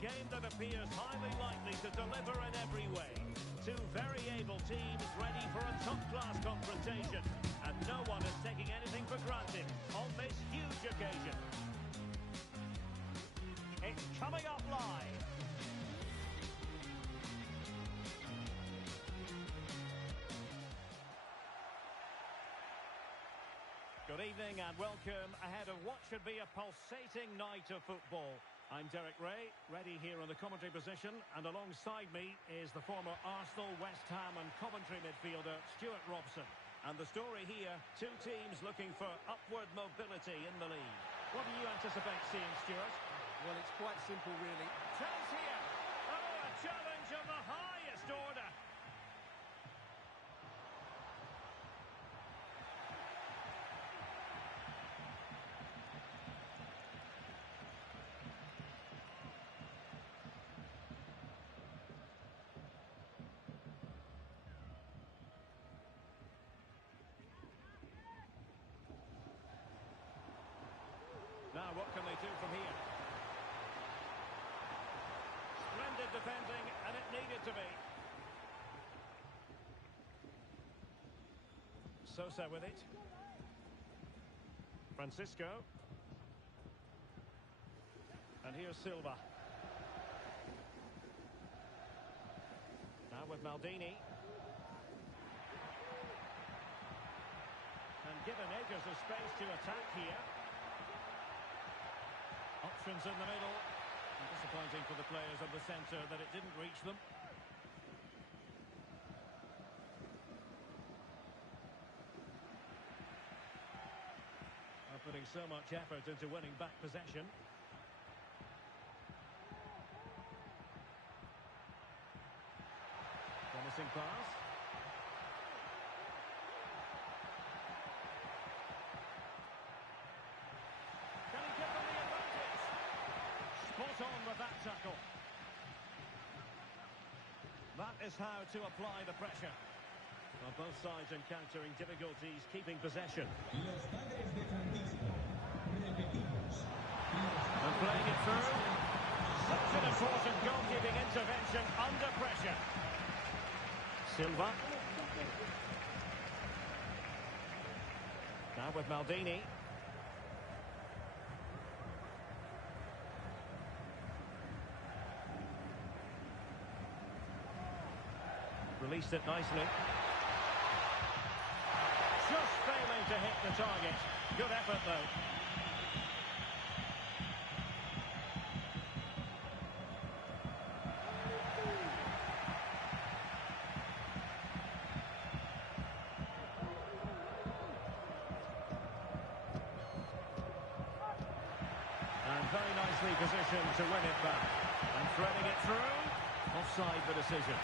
game that appears highly likely to deliver in every way. Two very able teams ready for a top-class confrontation. And no one is taking anything for granted on this huge occasion. It's coming up live. Good evening and welcome ahead of what should be a pulsating night of football. I'm Derek Ray, ready here in the commentary position, and alongside me is the former Arsenal, West Ham and Coventry midfielder Stuart Robson. And the story here, two teams looking for upward mobility in the league. What do you anticipate seeing, Stuart? Well, it's quite simple, really. Chance here! Oh, a challenge of the highest order! Now, what can they do from here? Splendid defending, and it needed to be. Sosa with it. Francisco. And here's Silva. Now with Maldini. And given acres of space to attack here. Options in the middle. And disappointing for the players of the centre that it didn't reach them. Are putting so much effort into winning back possession. Promising pass. Can he give them the advantage? Spot on with that tackle. That is how to apply the pressure. Well, both sides encountering difficulties keeping possession. And playing it through. Such an important goalkeeping intervention under pressure. Silva. Now with Maldini. Released it nicely. Just failing to hit the target. Good effort, though. And very nicely positioned to win it back. And threading it through. Offside the decision.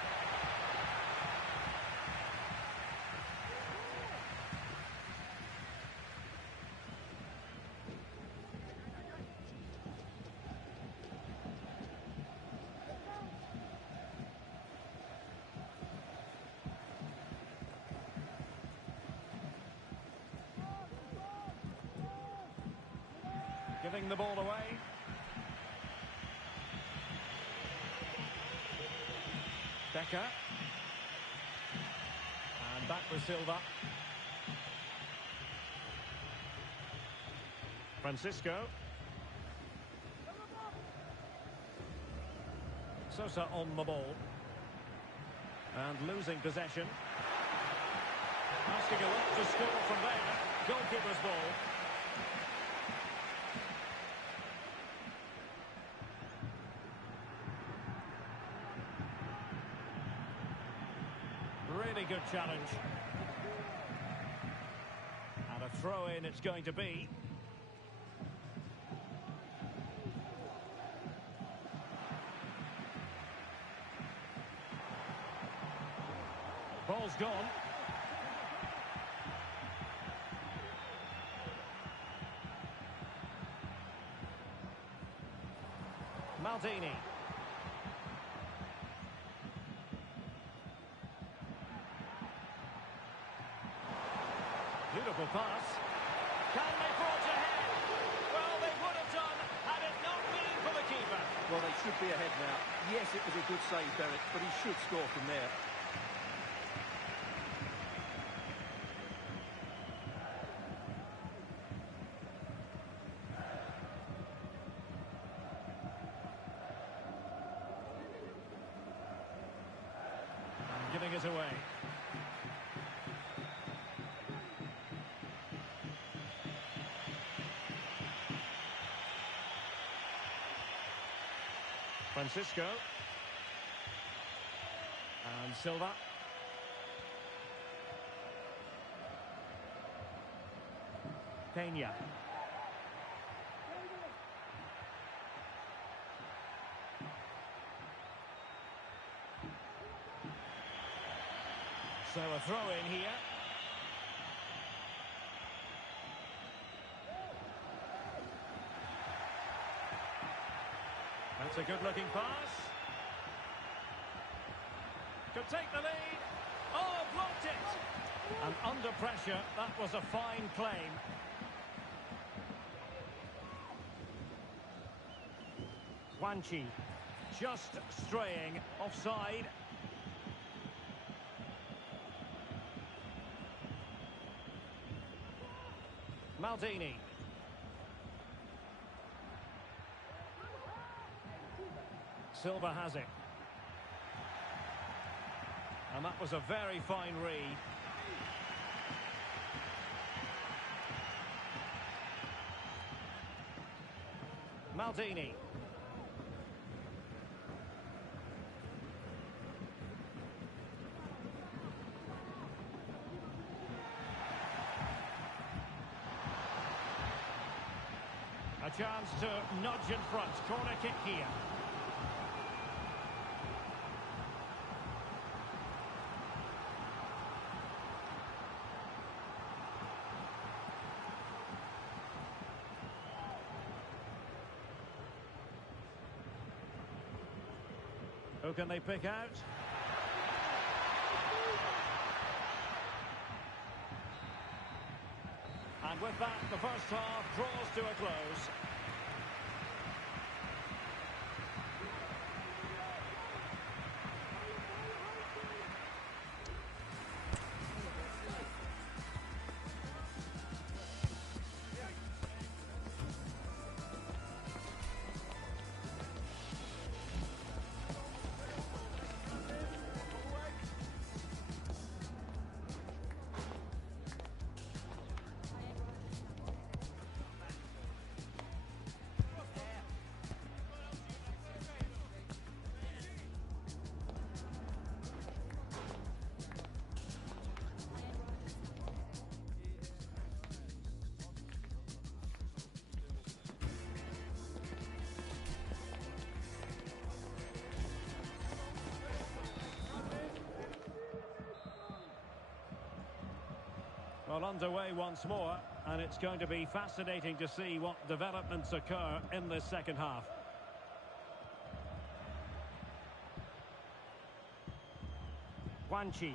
Giving the ball away. Becker. And back with Silva. Francisco. Sosa on the ball. And losing possession. Asking a lot to score from there. Goalkeeper's ball. Really good challenge. And a throw-in it's going to be. Ball's gone. Maldini. Beautiful pass. Can they forge ahead? Well, they would have done had it not been for the keeper. Well, they should be ahead now. Yes, it was a good save, Derek, but he should score from there. Giving it away. Francisco. And Silva. Peña. So a throw in here. That's a good-looking pass. Could take the lead. Oh, blocked it! And under pressure, that was a fine claim. Guanchi just straying offside. Maldini. Silva has it. And that was a very fine read. Maldini. A chance to nudge in front. Corner kick here. Who can they pick out? And with that, the first half draws to a close. Well, underway once more, and it's going to be fascinating to see what developments occur in this second half. Guanchi.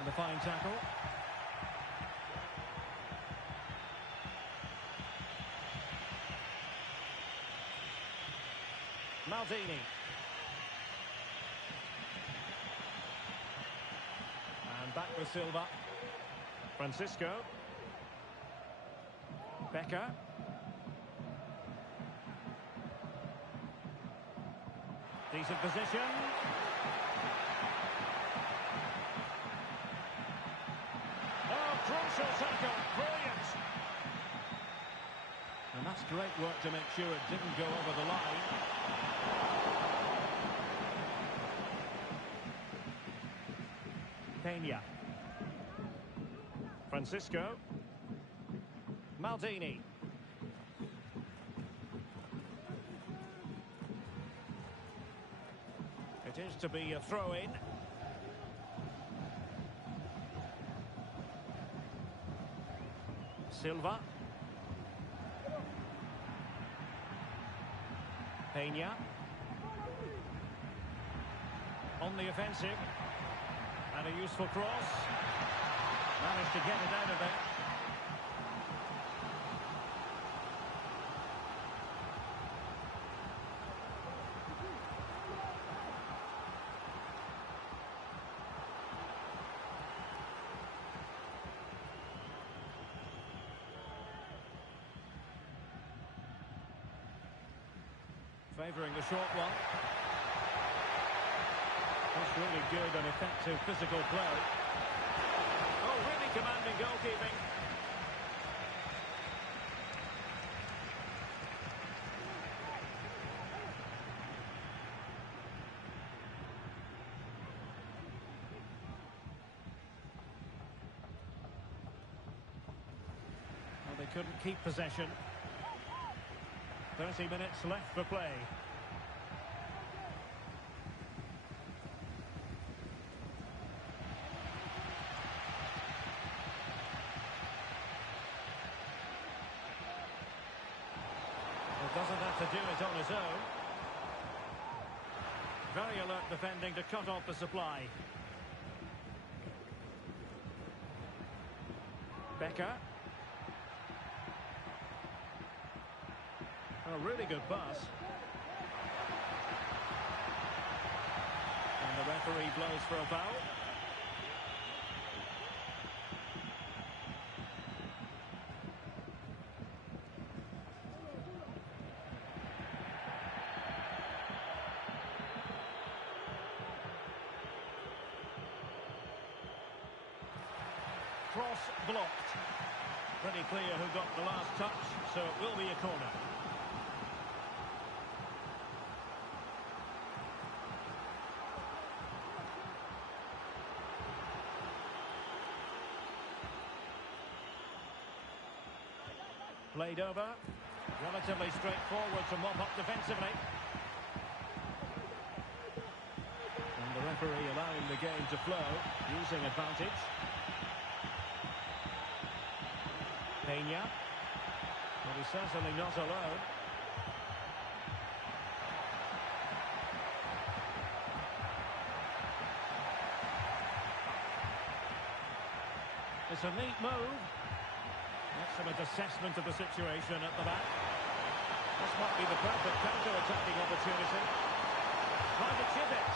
And a fine tackle. Maldini. Back with Silva. Francisco. Becker. Decent position. Oh, crucial tackle. Brilliant. And that's great work to make sure it didn't go over the line. Peña. Francisco. Maldini. It is to be a throw-in. Silva. Peña. On the offensive. And a useful cross. Managed to get it out of there. Favouring the short one. That's really good and effective physical play. Oh, really commanding goalkeeping. Well, they couldn't keep possession. 30 minutes left for play. Doesn't have to do it on his own. Very alert defending to cut off the supply. Becker. A really good pass. And the referee blows for a foul. Cross blocked. Pretty clear who got the last touch, so it will be a corner. Played over. Relatively straightforward to mop up defensively. And the referee allowing the game to flow, using advantage. Peña. But he's certainly not alone. It's a neat move. Excellent assessment of the situation at the back. This might be the perfect counter-attacking opportunity. Trying to chip it.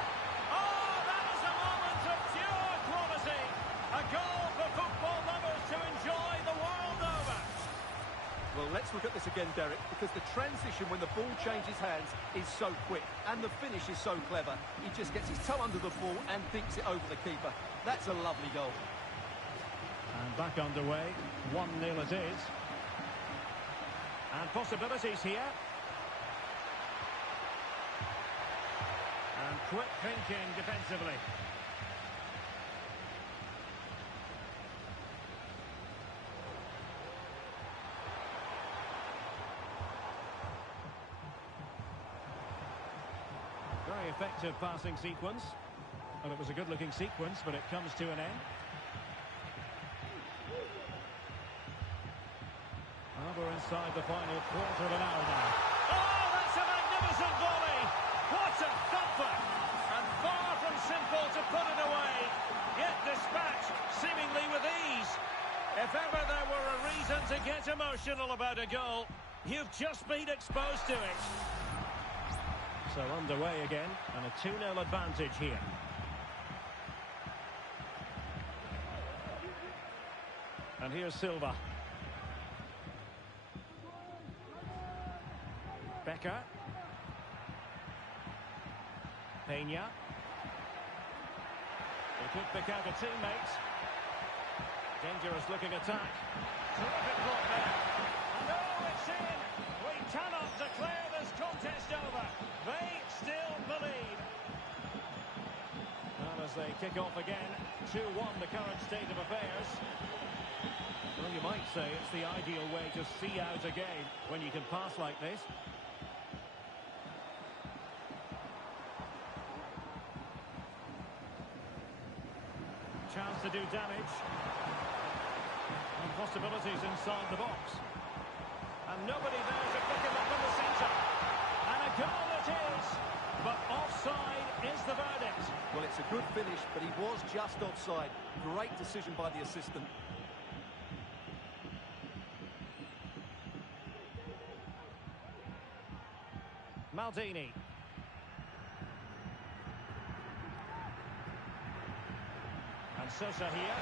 Oh, that is a moment of pure quality. A goal for football lovers to enjoy the world over. Well, let's look at this again, Derek, because the transition when the ball changes hands is so quick, and the finish is so clever. He just gets his toe under the ball and dinks it over the keeper. That's a lovely goal. And back underway, 1-0 it is. And possibilities here. And quick thinking defensively. Very effective passing sequence. Well, it was a good-looking sequence, but it comes to an end. We're inside the final quarter of an hour now. Oh, that's a magnificent volley! What a thumper! And far from simple to put it away, yet dispatched seemingly with ease. If ever there were a reason to get emotional about a goal, you've just been exposed to it. So underway again, and a 2-0 advantage here. And here's Silva. Becker. Peña. They could pick out a teammate. Dangerous looking attack. Terrific block there. And oh, it's in! We cannot declare this contest over. They still believe. And as they kick off again, 2-1 the current state of affairs. Well, you might say it's the ideal way to see out a game when you can pass like this. Chance to do damage. And possibilities inside the box. And nobody there to pick him up in the centre. And a goal it is. But offside is the verdict. Well, it's a good finish, but he was just offside. Great decision by the assistant. Maldini. And Sosa here.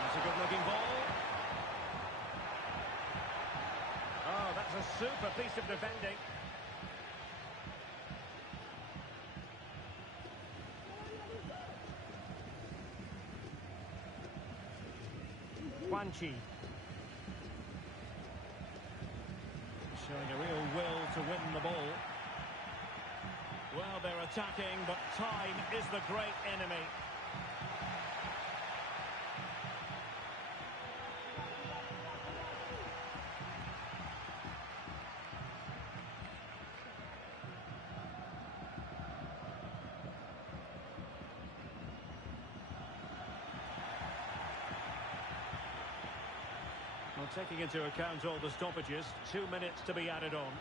That's a good-looking ball. Oh, that's a super piece of defending. Bonucci. Showing a real will to win the ball. Well, they're attacking, but time is the great enemy. Well, taking into account all the stoppages, 2 minutes to be added on.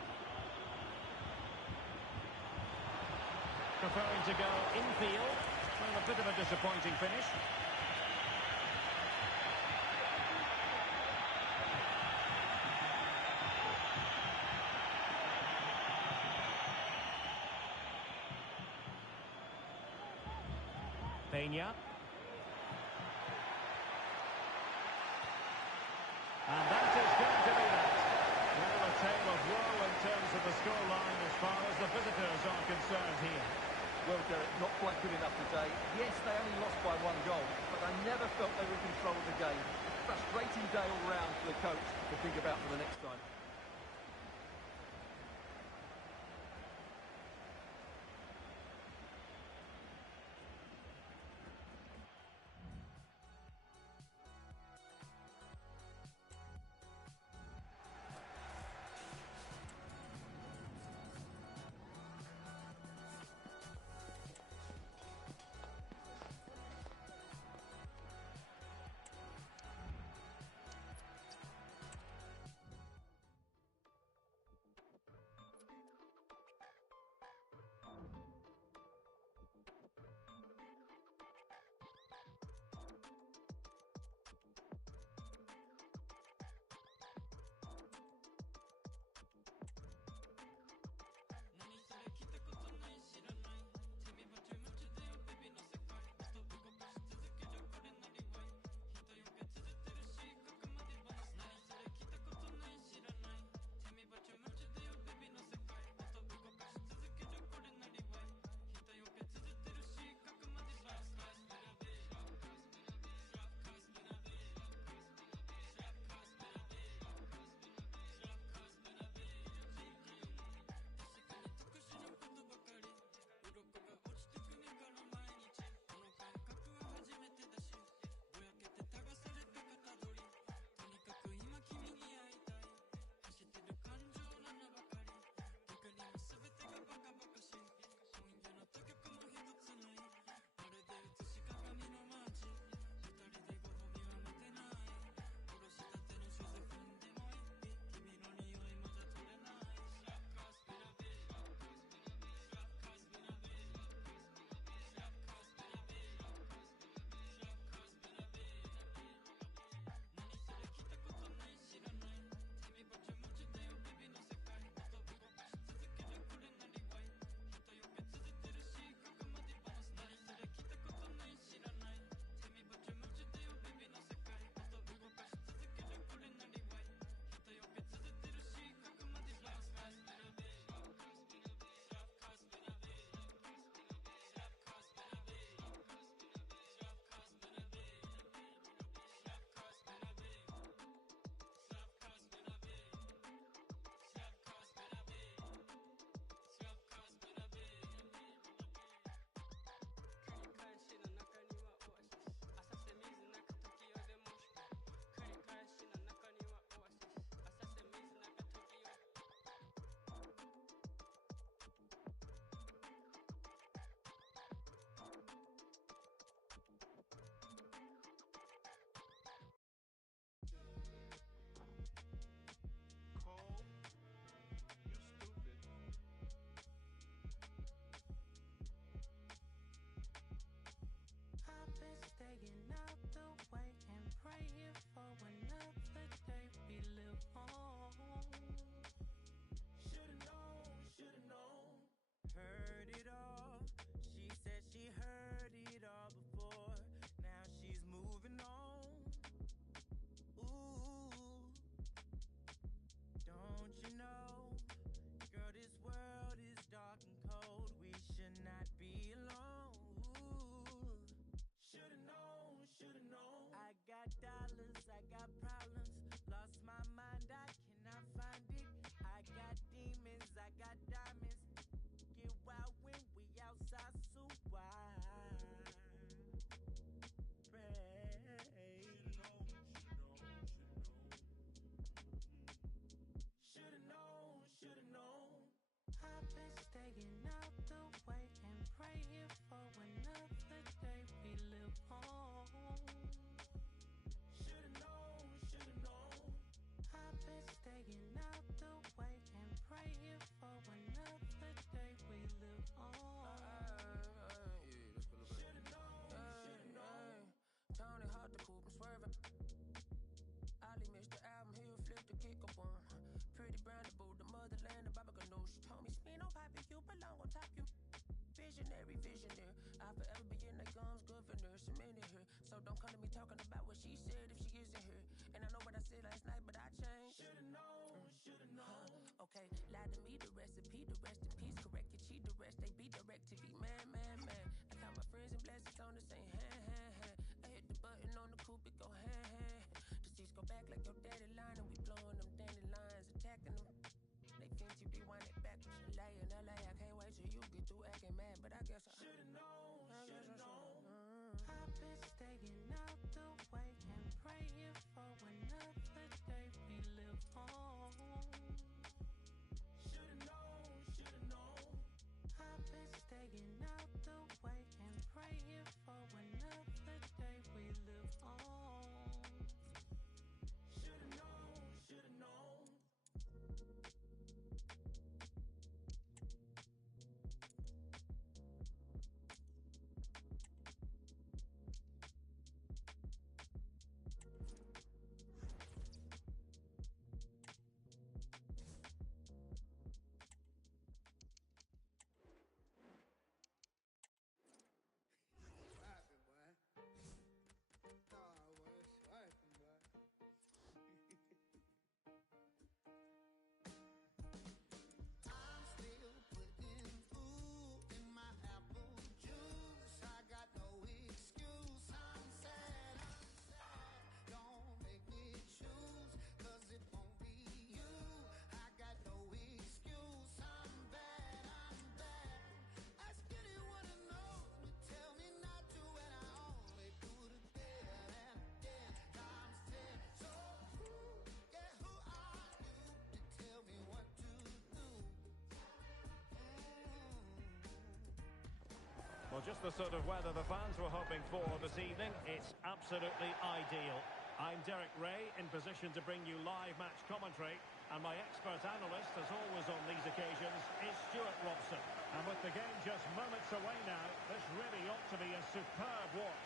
Preferring to go infield. Well, a bit of a disappointing finish. Peña. And that is going to be that. Well, a tale of woe in terms of the scoreline as far as the visitors are concerned here. Well, Derek, not quite good enough today. Yes, they only lost by 1 goal, but I never felt they were in control of the game. Frustrating day all round for the coach to think about for the next time. out the way and praying for another day we live on. Should've known, should've known. I've been staying out the way and praying for another day we live on. Should've known, should've known. Tony Hawk the coupe, I'm swerving. Ali missed the album, he'll flip the kick up on. Pretty brown, the boo, the motherland, the Baba Ganoush. She told me, spin on poppy, you belong on top, you visionary, visionary. I'll forever be in the gums, governor, cemented here. So don't come to me talking about what she said if she isn't here. And I know what I said last night, but I changed. Should've known, should've known. Okay, lie to me, the recipe, the rest in peace, correct your cheat, the rest they be direct TV, man, man, man. I count my friends and blessings on the same hand, hand, hand. I hit the button on the coupe, it go hand, hand. The seats go back like your daddy line, and we blowing them dandelions, attacking them. They think you rewind it back to LA and LA. I can't wait till you get through acting mad, but I guess I should've known, should've known. I've been staying out the way and praying for another day we live on. Should've known, should've known. I've been staying out the way and praying for another day we live on. Should've known, should've known. Well, just the sort of weather the fans were hoping for this evening. It's absolutely ideal. I'm Derek Ray, in position to bring you live match commentary. And my expert analyst, as always on these occasions, is Stuart Robson. And with the game just moments away now, this really ought to be a superb watch.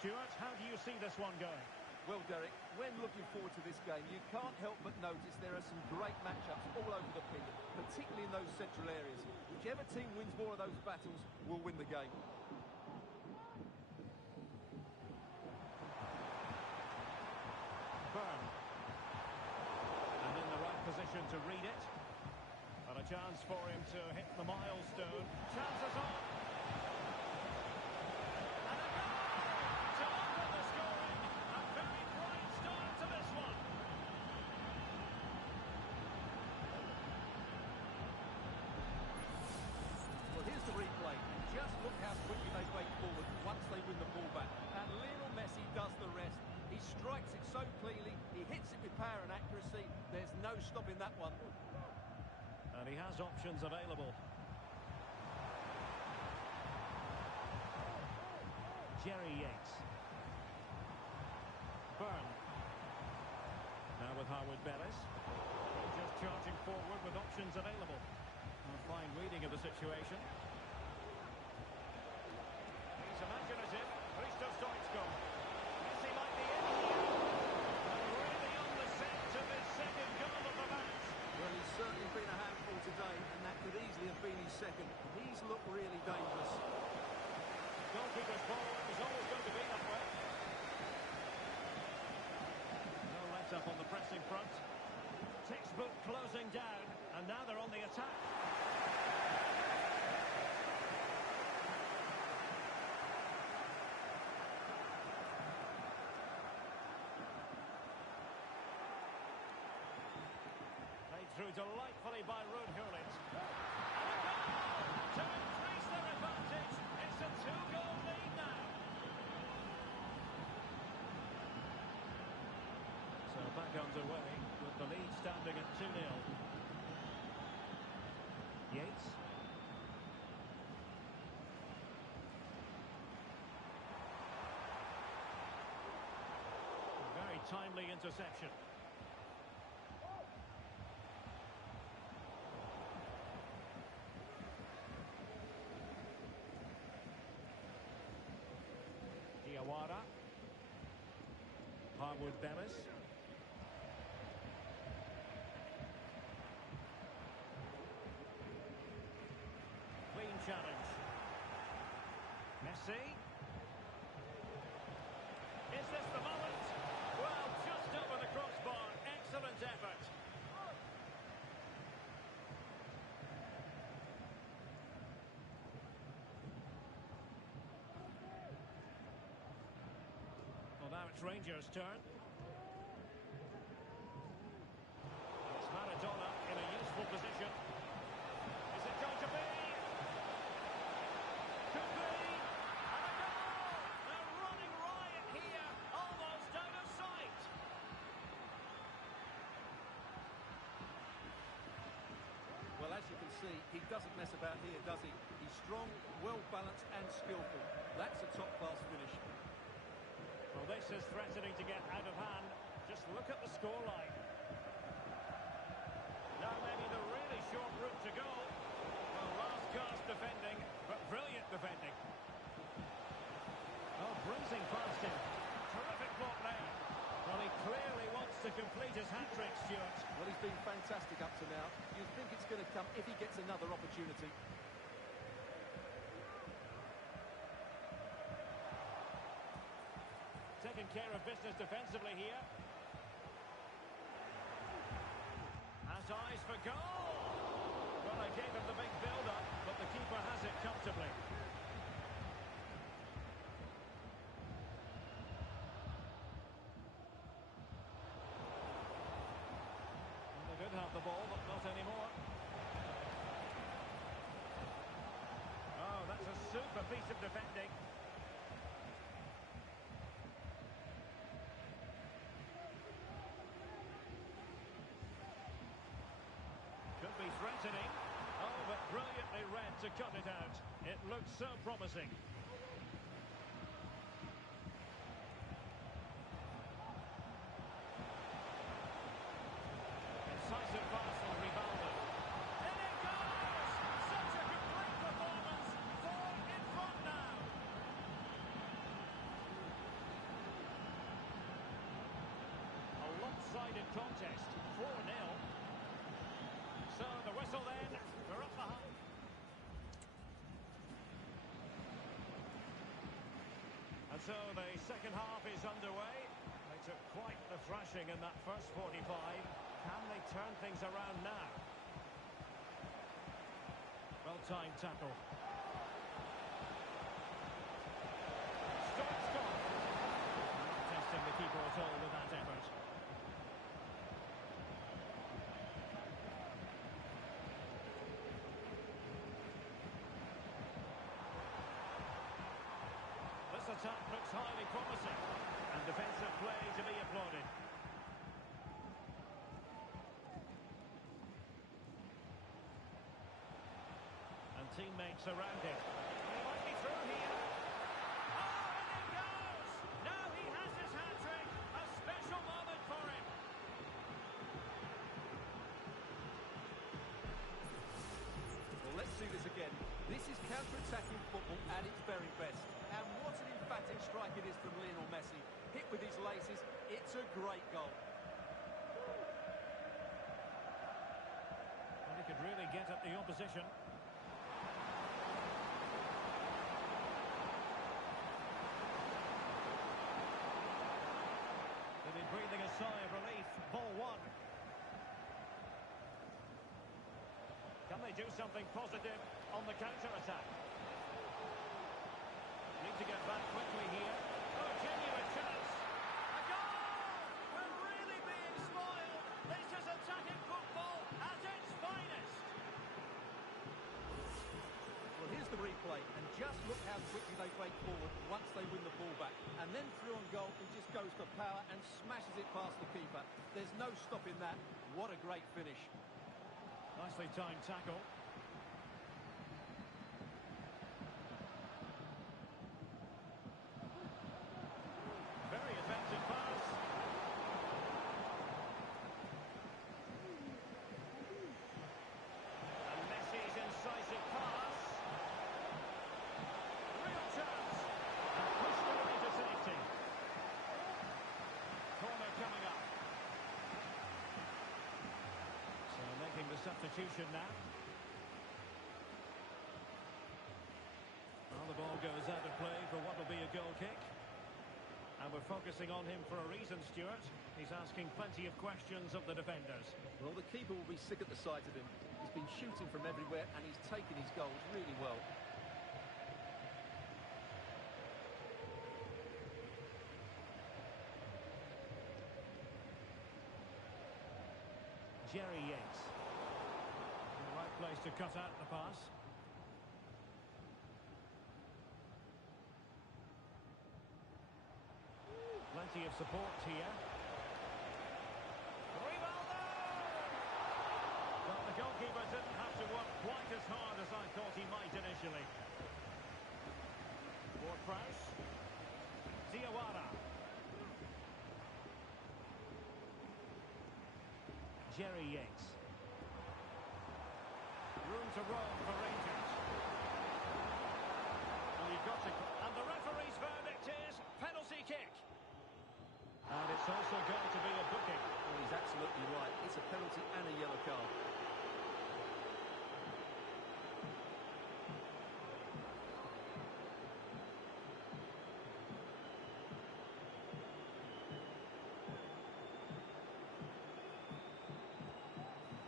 Stuart, how do you see this one going? Well, Derek, when looking forward to this game, you can't help but notice there are some great matchups all over the pitch, particularly in those central areas. Whichever team wins more of those battles will win the game. Byrne. And in the right position to read it. And a chance for him to hit the milestone. Chances on. Just look how quickly they break forward once they win the ball back. And Lionel Messi does the rest. He strikes it so cleanly, he hits it with power and accuracy. There's no stopping that one. And he has options available. Jerry Yates. Byrne. Now with Harwood Bellis. Just charging forward with options available. A fine reading of the situation. Imaginative, Christos Stoichkov. Messi might be in here. And really on the scent of his second goal of the match. Well, he's certainly been a handful today, and that could easily have been his second. He's looked really dangerous. Goalkeeper's ball is always going to be that way. No let-up on the pressing front. Textbook closing down, and now they're on the attack. Through delightfully by Ruud Gullit. And a goal to increase their advantage. It's a two-goal lead now. So back underway with the lead standing at 2-0. Yates. timely interception. Diawara. Harwood Bellis. Clean challenge. Messi. Is this the moment? Well, just over the crossbar. Excellent effort. Well, now it's Rangers' turn. It's Maradona in a useful position. Is it going to be? Could be. And a goal! They're running riot here, almost out of sight. Well, as you can see, he doesn't mess about here, does he? He's strong, well-balanced and skillful. That's a top-class finish. Well, this is threatening to get out of hand. Just look at the scoreline. Now maybe the really short route to go. Well, last gasp defending, but brilliant defending. Oh, bruising past him. Terrific block there. Well, he clearly wants to complete his hat-trick, Stuart. Well, he's been fantastic up to now. You'd think it's going to come if he gets another opportunity. Taking care of business defensively here. Has eyes for goal. Well, they gave him the big build-up, but the keeper has it comfortably. And they did have the ball, but not anymore. Oh, that's a super piece of defending. Could be threatening. Oh, but brilliantly read to cut it out. It looks so promising. Incisive pass from Rivaldo. In it goes! Such a complete performance. 4 in front now. A lopsided contest. 4-0. So the whistle then, we're up behind. And so the second half is underway. They took quite the thrashing in that first 45. Can they turn things around now? Well-timed tackle. Starts gone. Not testing the keeper at all with that effort. This attack looks highly promising, and defensive play to be applauded. And teammates around him. He might be through here. Oh, and it goes! Now he has his hat-trick. A special moment for him. Well, let's see this again. This is counter-attacking football at its very best. And what an emphatic strike it is from Lionel Messi. Hit with his laces, it's a great goal. Well, he could really get at the opposition. They'll be breathing a sigh of relief. Ball one. Can they do something positive on the counter-attack? Need to get back quickly here. Oh, a genuine chance. A goal! We're really being spoiled. This is attacking football at its finest. Well, here's the replay, and just look how quickly they break forward once they win the ball back. And then through on goal, he just goes for power and smashes it past the keeper. There's no stopping that. What a great finish. Nicely timed tackle. Very effective pass. substitution now. Well, the ball goes out of play for what will be a goal kick. And we're focusing on him for a reason, Stuart. He's asking plenty of questions of the defenders. Well, the keeper will be sick at the sight of him. He's been shooting from everywhere and he's taken his goals really well. Jerry Yates. In the right place to cut out the pass. Plenty of support here. Rivaldo! Well, the goalkeeper didn't have to work quite as hard as I thought he might initially. Ward-Prowse. Diawara. Jerry Yates. Room to roam for Rangers. Well, you've got to... And the referee's verdict is penalty kick. And it's also going to be a booking. Well, he's absolutely right. It's a penalty and a yellow card.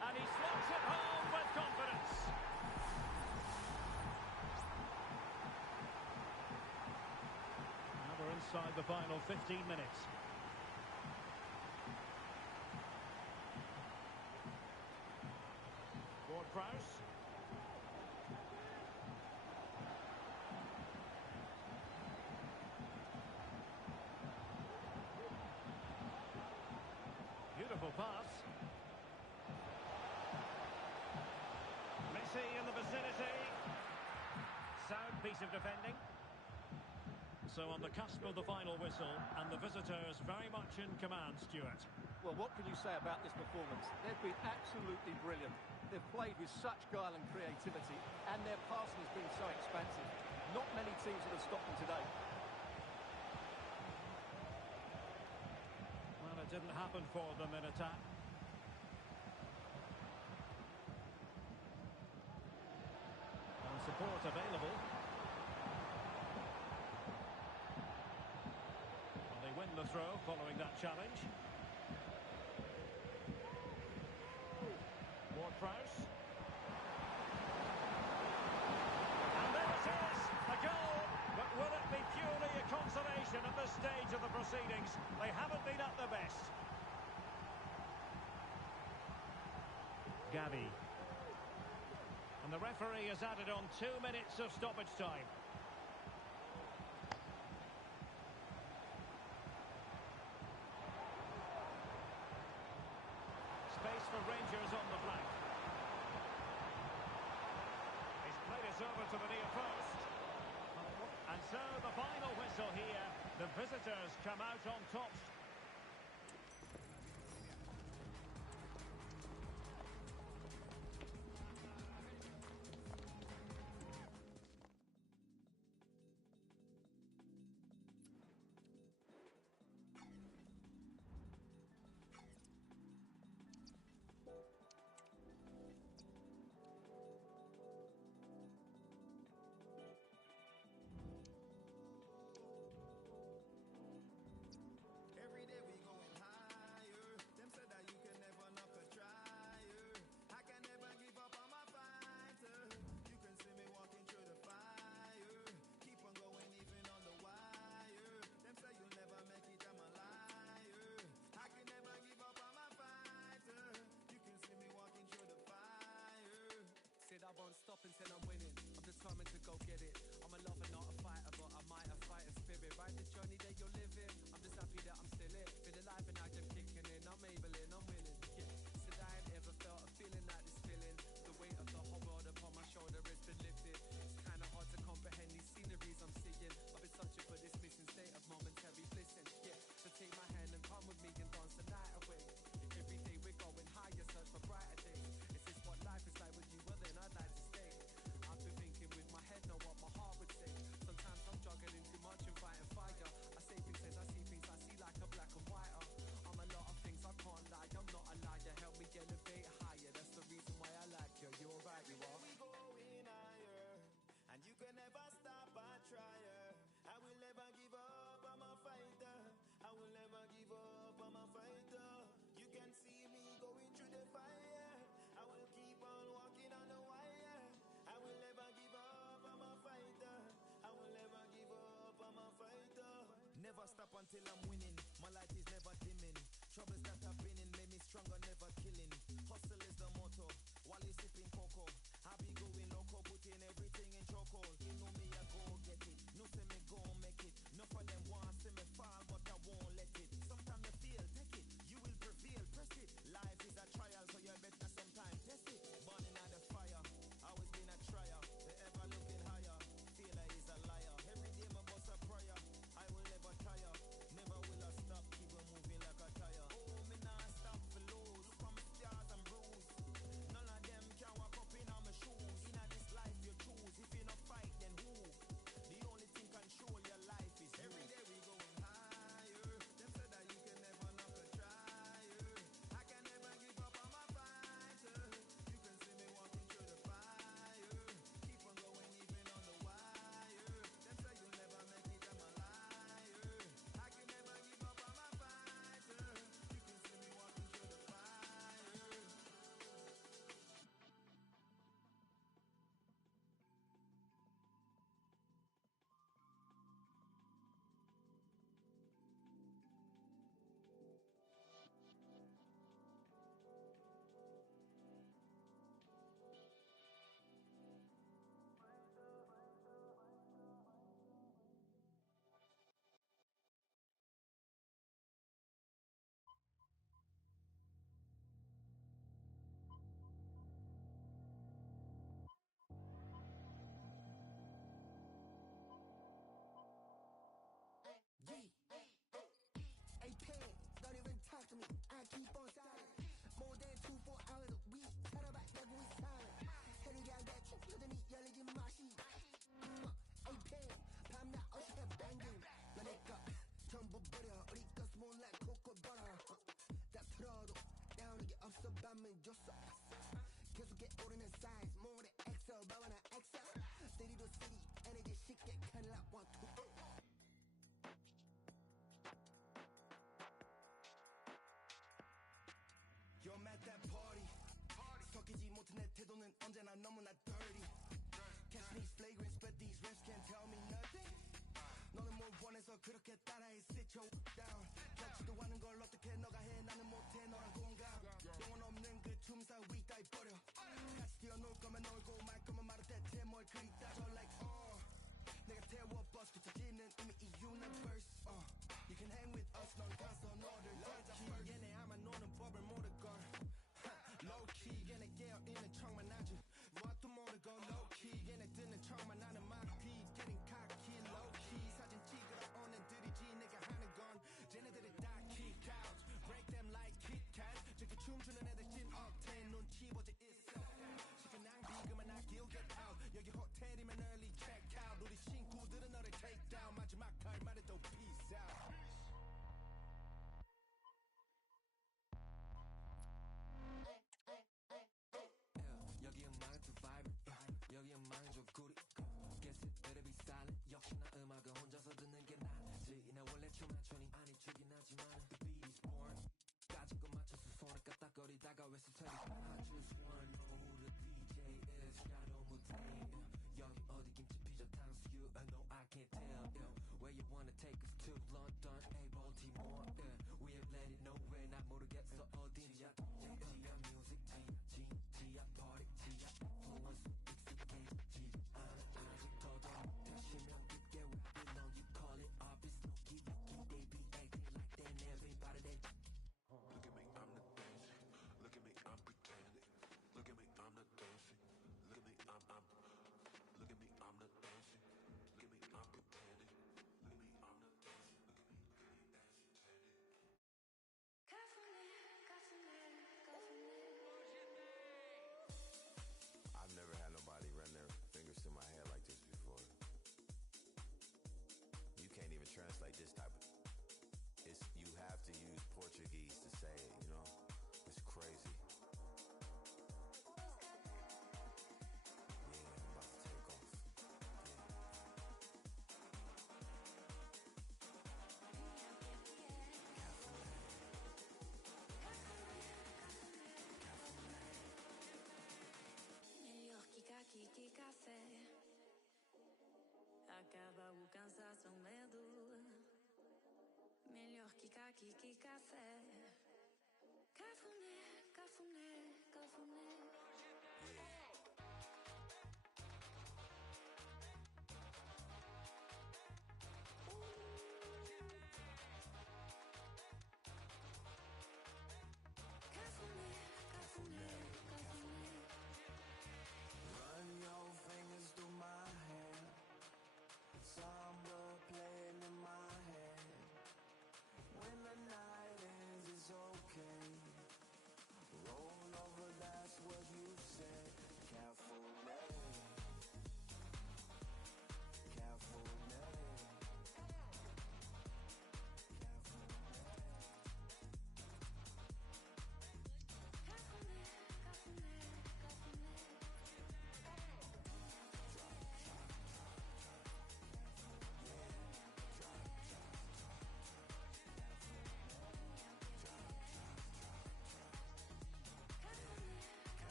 And he slots it home with confidence. Now we're inside the final 15 minutes. Ward-Prowse. Beautiful pass. Messi in the vicinity. Sound piece of defending. So on the cusp of the final whistle, and the visitors very much in command, Stuart. Well, what can you say about this performance? They've been absolutely brilliant. They've played with such guile and creativity, and their passing has been so expansive. Not many teams would have stopped them today. Well, it didn't happen for them in attack. And support available. Well, they win the throw following that challenge. Ward-Prowse. And there it is, a goal. But will it be purely a consolation at this stage of the proceedings? They haven't been at their best. Gavi. And the referee has added on 2 minutes of stoppage time. Space for Rangers on the flank. He's played it over to the near post. And so the final whistle here. The visitors come out on top. I won't stop until I'm winning. I'm determined to go get it. I'm a lover, not a fighter, but I might have fighter spirit. Right, the journey that you're living. I'm just happy that I'm still it. Feel alive and I am kicking in. I'm able in, I'm winning. Yeah, said I ain't ever felt a feeling like this feeling. The weight of the whole world upon my shoulder has been lifted. It's kind of hard to comprehend these sceneries I'm seeing. I've been searching for this missing state of momentary blissing. Yeah, so take my hand and come with me and dance the night away. Every day we're going higher, search for brighter days. Is this what life is like with you? Well then I'd like to stay. I've been thinking with my head, know what my heart would say. Sometimes I'm juggling too much and fighting fire. I say things as I see things, I see like a black and white. I'm a lot of things, I can't lie, I'm troubles that I've been in made me stronger, never killing. Hustle is the motto, while you sipping cocoa. I be going loco, putting everything in choco. You know me, I go get it. No say me go make it. No for them want see me fall, but I won't let it. Sometimes you feel, take it. You will prevail, press it. Life is a trial, so you better sometimes test it. Burning out the fire, always been a trier. The ever looking higher, failure is a liar. Every day my boss a prayer. I will never tire, never will I stop. Keep on moving like a tire. Oh, me nah stop for lose. Look on my scars and bruise. None of them can walk up in on my shoes. In this life you choose. If you not fight, then who? The only thing control your life is you. Every day we going higher. Them said that you can never knock a trier. I can never give up on my fighter. You can see me walking through the fire. Keep on going even on the wire. Them say you'll never make it, I'm a liar. I can never give up on my fighter. You can see me walking through the fire. Hey, pants, don't even talk to me. I keep on silent. More than 2-4 hours a week. Tell about never we silent. Hell, you got that trick. 여전히 열리지 마시. Hey, pants, 밤낮 없이 banging. 너네가 전부 버려. 우리 거 smooth like cocoa butter. 다 틀어도 나오는 게 없어. 밤은 줬어. 계속해 오르는 size. more than XL. 봐봐나 XL. City to city. energy 쉽게 cut like 1, 2. You're at that party. 섞이지 못한 내 태도는 언제나 너무나 dirty. Catch me flagrant, spread these rims, can't tell me nothing. 너는 뭘 원해서 그렇게 따라해, sit your down. 같지도 않은 걸 어떻게 너가 해, 나는 못해 너랑 공감. 영혼 없는 그 춤사 위 따위 버려. 같이 뛰어놀 거면 놀고 말 거면 말할 때 뭘 그리 따져 like 내가 태워 버스 붙여지는 이미 이 universe. You can hang with us, 넌 가서 너를 low-key 얘네 아마 노는 법을 모를걸. Low-key 얘네 깨어있는 척만 하지 무엇도 모르고 low-key 얘네 듣는 척만 하는 막귀 getting cocky low-key 사진 찍으러 온 애들이지 내가 하는 건 쟤네들이 다 kick out break them like Kit Kat 저렇게 춤추는 애들 찐 octane 눈치 보지 있어 시간 낭비 그만 나 kill get out 여기 호텔이면 early check out 우리 친구들은 너를 take down 마지막 할 말에도 peace out. 여기 음악은 too vibrant 여기 음악은 좀 구리 Guess it better be silent 역시나 음악을 혼자서 듣는 게 낫지 나 원래 춤 안 추니 아니 추긴 하지만 The beat is born 까짓 거 맞춰서 손을 까딱거리다가 왜 스타일이 I just wanna know who the DJ is 나도 못해 여기 어디 김치 피자 탕수 You know I can't tell Where you wanna take us to London, hey Baltimore We have let it know 왜 나 모르겠어 어딘지 지야 music 지야 party 지야 influence 익숙해지지 않아 아직 더더 못하시면 깊게 rap it on You call it obvious no give they be acting like that everybody they Look at me, I'm the dancing. Look at me, I'm pretending. Look at me, I'm the dancing. Look at me, I'm Look at me, I'm the dancing. Look at me, I'm pretending. Look at me, I'm the dancing. I've never had nobody run their fingers through my hair like this before. You can't even translate this type of... you have to use Portuguese to say it, you know? It's crazy. Yeah, I'm about to take off. Negli occhi caqui que café acaba o cansaço, o medo. Melhor que caqui que café Run your fingers through my hair. Samba playing in my head. When the night ends, it's okay. Roll over, that's what you said. Cafuné. Cafuné.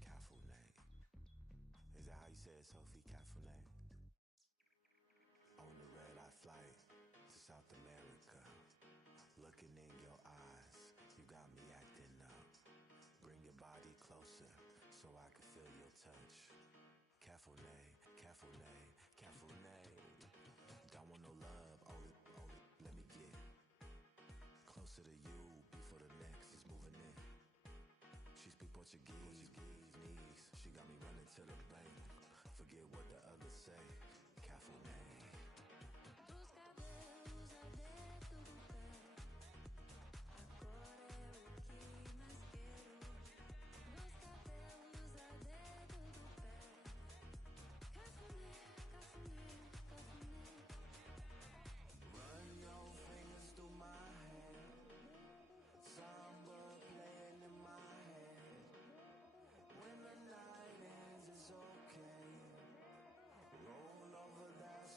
Cafuné. Is that how you say it, Sophie? Cafuné. On the red-eye flight to South America. Looking in your eyes, you got me acting up. Bring your body closer so I can feel your touch. Cafuné, cafuné, cafuné. Don't want no love, only let me get closer to you before the next is moving in. She speak Portuguese, knees. She got me running to the bank. Forget what the others say. Cafuné. Run your fingers through my hair. Samba playing in my head. When the night ends, it's okay. Roll over, that's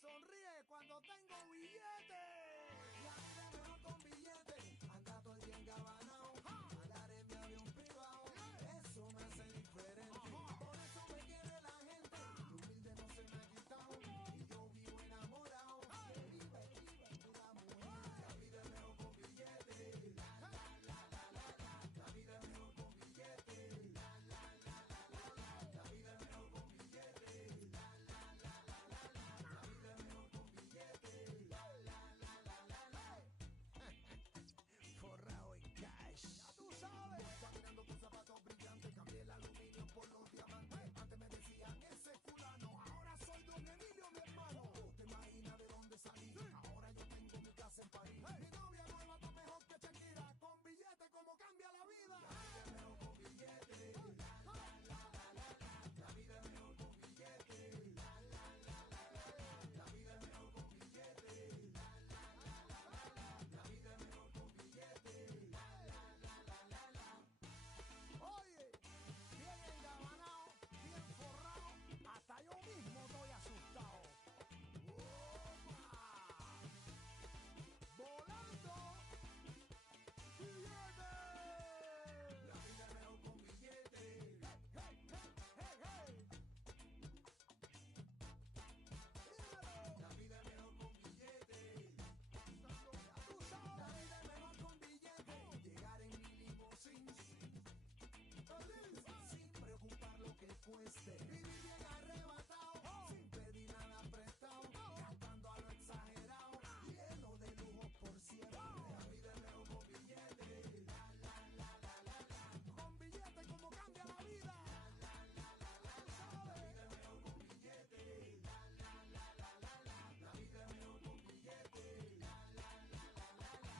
sonríe cuando tengo billetes. La vida es mejor con billetes. Anda todo el día engabanao. Andar en mi avión privado. Eso me hace diferente. Por eso me quiere la gente. Lo humilde no se me ha quitado. Y yo vivo enamorado. Viva, viva, la mujer. La vida es mejor con billetes. La, la, la, la, la, la. La vida es mejor con billetes. La, la, la, la, la, la. La vida es mejor con billetes. La, la, la, la, la, la. La vida es mejor con billetes. La, la, la, la, la, la. Forrado en cash. Ya tú sabes. Voy caminando con zapatos brillantes. Cambié el aluminio por los diamantes. Antes me decían ese fulano. Ahora soy don Emilio, mi hermano. ¿Te imaginas de dónde salí? Ahora yo tengo mi casa en París. Mi novia nueva está mejor que Shakira. Con billetes como cambia la vida. La vida es mejor con billetes. La, la, la, la, la, la. La vida es mejor con billetes. La, la, la, la, la, la. La vida es mejor con billetes. La, la, la, la, la, la. La vida es mejor con billetes. La, la, la, la, la, la. Oye, bien engabanao, bien forrado, hasta yo mismo estoy asustado. ¡Opa! ¡Volando! ¡Billetes! La vida es mejor con billetes. ¡Hey, hey, hey, hey, hey! Dímelo. La vida es mejor con billetes. Ya tú sabes. La vida es mejor con billetes. Llegar en mi limusín sin preocupar lo que cueste. Vivir bien arrebatado, sin pedir nada prestado, gastando a lo exagerado, lleno de lujos por siempre. La vida es mejor con billetes. La, la, la, la, la, la. Con billetes como cambia la vida. La, la, la, la, la, la. La vida es mejor con billetes. La, la, la, la, la, la. La vida es mejor con billetes. La, la, la, la, la, la.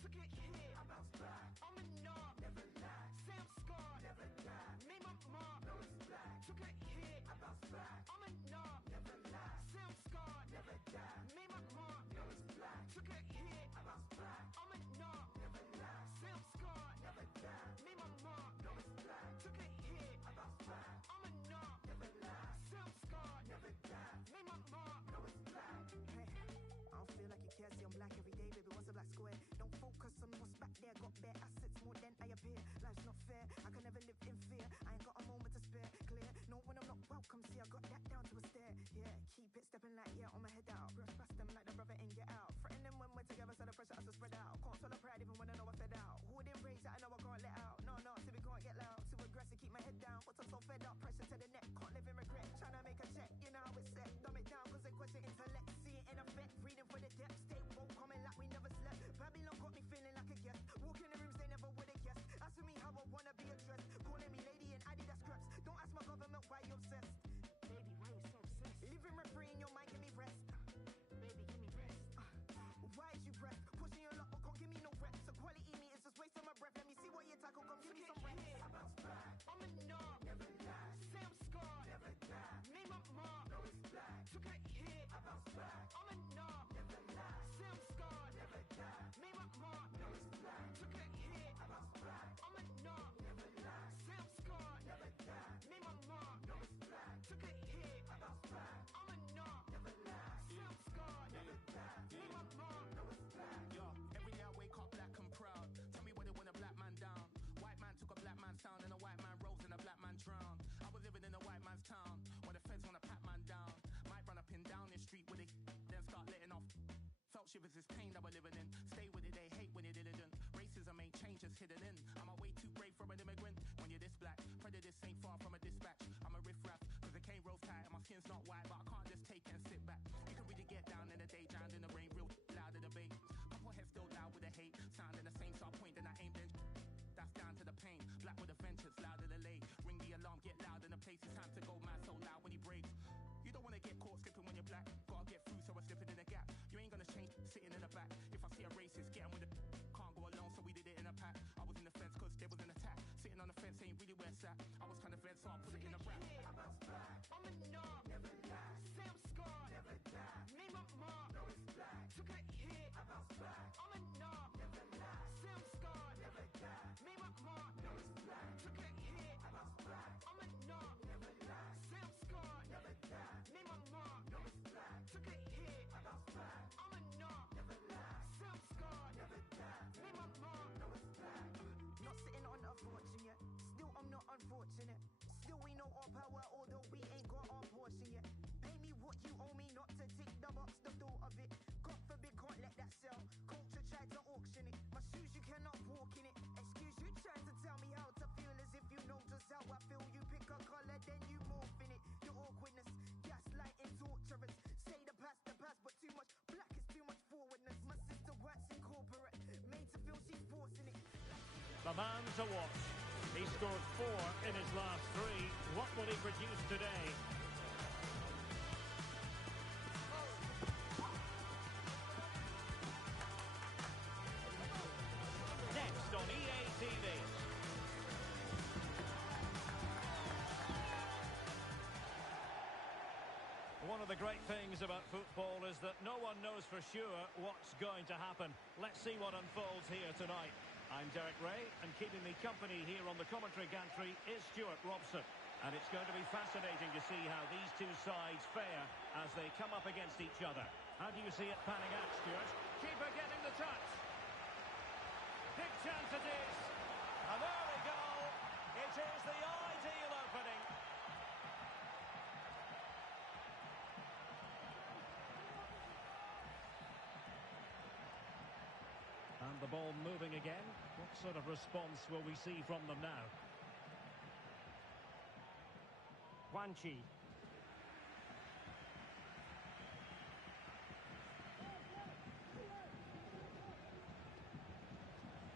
Took a hit, I bounce back. I'm a knob, never lie. Sam scarred, never die. Made my mark, no it's black. Took a hit, I bounce back. I'm a knob, never lie. Sam scarred, never die. Made my mark, no it's black. Took a hit, I bounce back. I'm a knob, never lie. Sam scarred, never die. Made my mark, no it's black. Took a hit, I bounce back. I'm a knob, never lie. Sam scarred, never die. Made my mark, no it's black. Hey, I don't feel like you care, see I'm black every day, baby. What's a black square? Don't focus on what's back there. Got bare assets more than I disappear. Life's not fair, I can never live in fear. I ain't got a moment to spare, clear. No, when I'm not welcome, see I got that down to a stare. Yeah, keep it stepping like yeah, on my head out. Brush past them like the brother and get out. Threaten them when we're together, so the pressure has to spread out. Can't swallow pride even when I know I fed out. Who would embrace that I know I can't let out? No, no, so we can't get loud. Too aggressive, keep my head down. But I'm so fed up, pressure to the neck. Can't live in regret. Trying to make a check, you know how it's set. Dumb it down, cause they question intellect. See it in effect, reading for the depth. Stay woke, coming like we never slept. Babylon got me feeling like a guest. Walk in the rooms, they never would have guessed. Asking me how I wanna be addressed. Calling me lady and Adidas scraps. Don't ask my government why you obsessed. Baby, why you so obsessed? Living rent free in your mind, give me rest. Baby, give me rest. Why is you pressed? Pushing your luck, but can't give me no reps. So quality meters, just wasting my breath. Let me see what you tackle, come give me some rest. I bounce back. I'm a knob, never die. Say I'm scarred, never die. Made my mark, no it's black. Took a hit, I bounce back. I'm a knob, never lie. Say I'm scarred, never die. Made my mark, no it's black. Took a hit, I bounce back. I'm a knob, never lie. Say I'm scarred, never die. Made my mark, no it's black. Took a hit, I bounce back. I'm a knob, never lie. Say I'm scarred, never die. Made my mark, no it's black. Yo, every day I wake up black and proud. Tell me what they want a black man down. White man took a black man's sound and a white man rose and a black man drowned. I was living in a white man's town where the feds wanna pat man down. Might run up and down this street with it, then start letting off. Felt shivers this pain that we're living in. Stay with it, they hate when it diligent. Racism ain't changed, just hidden in. I'm a way too brave for an immigrant. When you're this black, prejudice ain't far from a dispatch. I'm a riff-raff, cause the cane rolls tight and my skin's not white, but I can't just take it and sit back. You can really get down in the day, drowned in the rain, real loud in the debate. Couple heads still loud with the hate, sounding the same, so I point then I aim then. That's down to the pain. Black with adventures, louder than late. Ring the alarm, get loud in the place. It's time to go mad, so loud when he breaks. You don't wanna get caught slipping when you're black. Gotta get through, so we're slipping in a gap. You ain't gonna change sitting in the back. If I see a racist, get him with the can't go alone, so we did it in a pack. I was in the fence cause there was an attack. Sitting on the fence ain't really where it's at. I was trying to vent, so I put it in a rap. I bounce back. I'm a knob, never lie. Say I'm scarred, never die. Made my mark, no it's black. Took a hit, I bounce back. I'm a knob, never lie. Say I'm scarred, never die. Made my mark, no it's black. Took a hit, I bounce back. I'm a knob, never lie. Say I'm scarred, never die. Made my mark, no it's black. Took a hit, I bounce back. I'm a knob, never lie. Say I'm scarred, never die. Made my mark, no it's black. Not sitting on a fortune yet. Still I'm not unfortunate. Still we know our power, although we ain't got our portion yet. Pay me what you owe me, not to tick the box, the door of it. God forbid, can't let that sell. Culture tried to auction it. My shoes, you cannot walk in it. Excuse you trying to tell me how to feel as if you know just how I feel. You pick a color, then you morph in it. Your awkwardness, gaslighting, torturous. Say the past, but too much black is too much forwardness. My sister works in corporate, made to feel she's forcing it. The man to watch. He scored 4 in his last 3. What will he produce today? Next on EA TV. One of the great things about football is that no one knows for sure what's going to happen. Let's see what unfolds here tonight. I'm Derek Ray, and keeping me company here on the commentary gantry is Stuart Robson. And it's going to be fascinating to see how these two sides fare as they come up against each other. How do you see it panning out, Stuart? Keeper getting the touch. Big chance it is. And there we go. It is the ideal opening. And the ball moving again. What sort of response will we see from them now? Guanchi.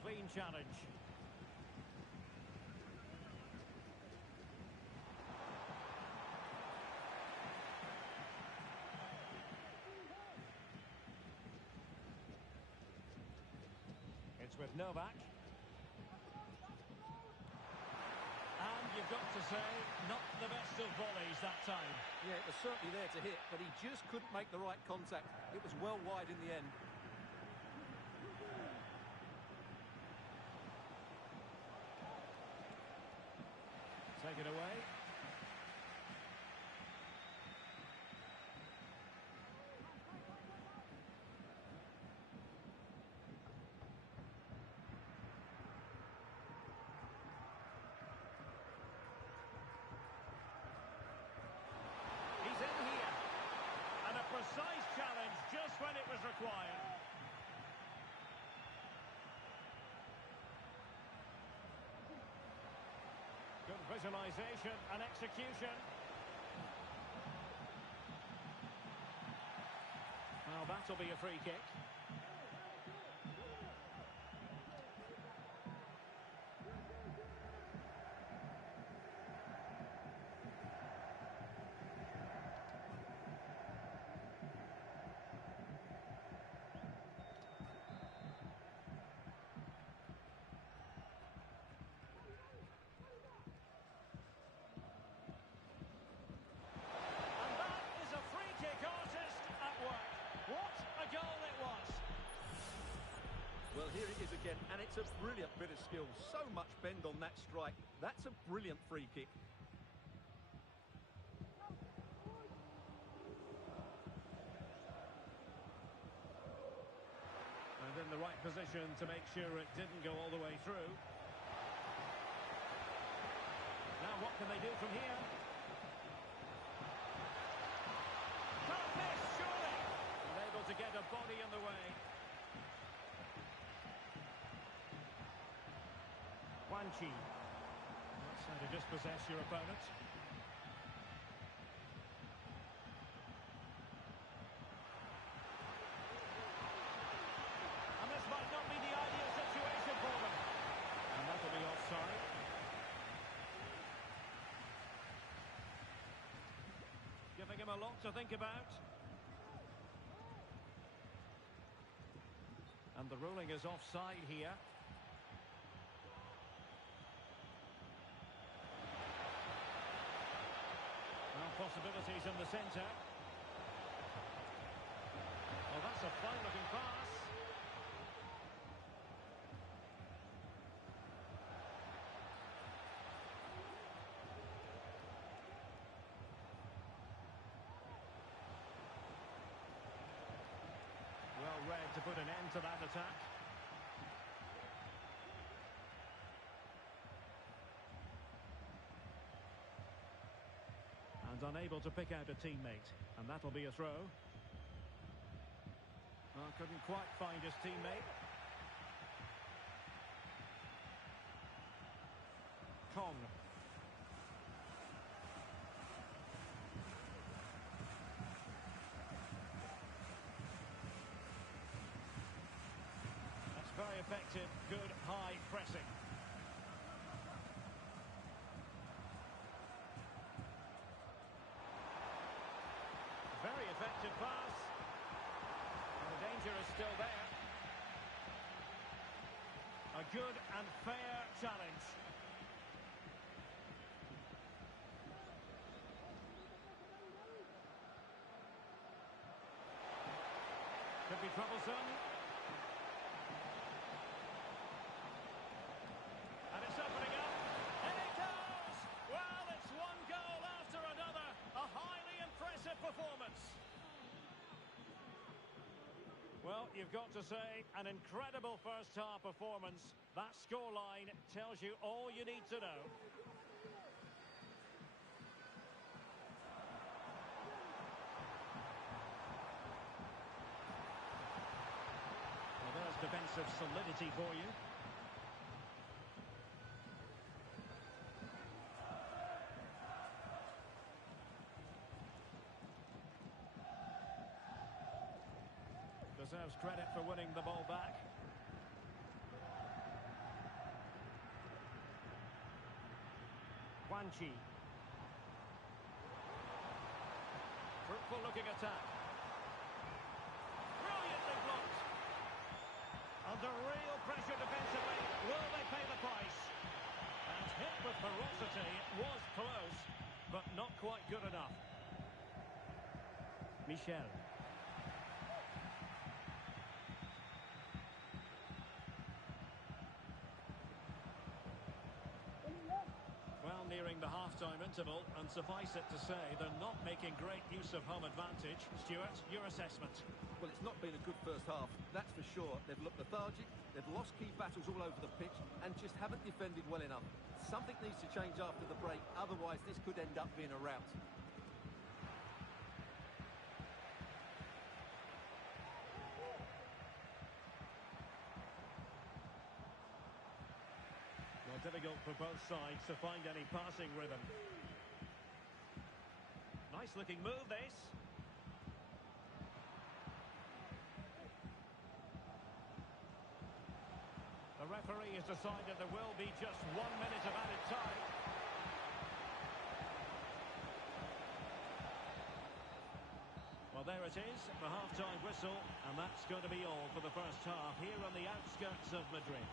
Clean challenge. It's with Novak. And you've got to say, not the best of volleys that time. Yeah, it was certainly there to hit, but he just couldn't make the right contact. It was well wide in the end. Take it away. Maguire. Good visualisation and execution. Well, that'll be a free kick. Well, here it is again, and it's a brilliant bit of skill. So much bend on that strike. That's a brilliant free kick. And in the right position to make sure it didn't go all the way through. Now what can they do from here? Can't miss, surely! Unable to get a body in the way. Wanchi. That's how to dispossess your opponent. And this might not be the ideal situation for them. And that'll be offside. Giving him a lot to think about. And the ruling is offside here. Possibilities in the centre. Well, that's a fine-looking pass. Well read to put an end to that attack. Unable to pick out a teammate, and that'll be a throw. Oh, couldn't quite find his teammate. Kong. That's very effective, good high pressing. Very effective pass. And the danger is still there. A good and fair challenge. Could be troublesome. And it's opening up. And it goes! Well, it's one goal after another. A highly impressive performance. Well, you've got to say, an incredible first-half performance. That scoreline tells you all you need to know. Well, there's defensive solidity for you. Deserves credit for winning the ball back. Wanchi. Fruitful looking attack. Brilliantly blocked. Under real pressure defensively. Will they pay the price? And hit with ferocity. It was close, but not quite good enough. Michel. Nearing the half-time interval, and suffice it to say, they're not making great use of home advantage. Stuart, your assessment? Well, it's not been a good first half, that's for sure. They've looked lethargic, they've lost key battles all over the pitch, and just haven't defended well enough. Something needs to change after the break, otherwise this could end up being a rout. difficult for both sides to find any passing rhythm. Nice looking move, this. The referee has decided there will be just 1 minute of added time. Well, there it is, the half-time whistle, and that's going to be all for the first half here on the outskirts of Madrid.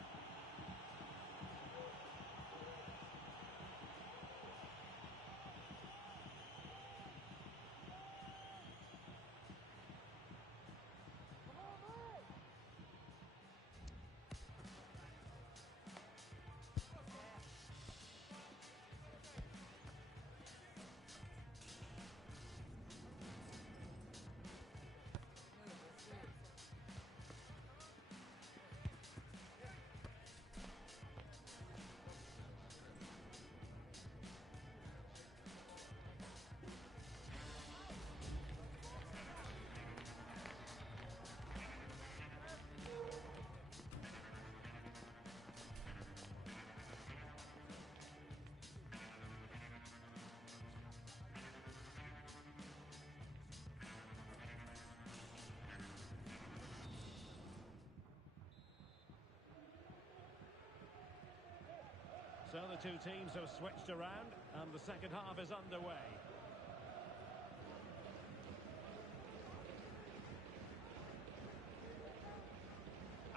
So the two teams have switched around and the second half is underway.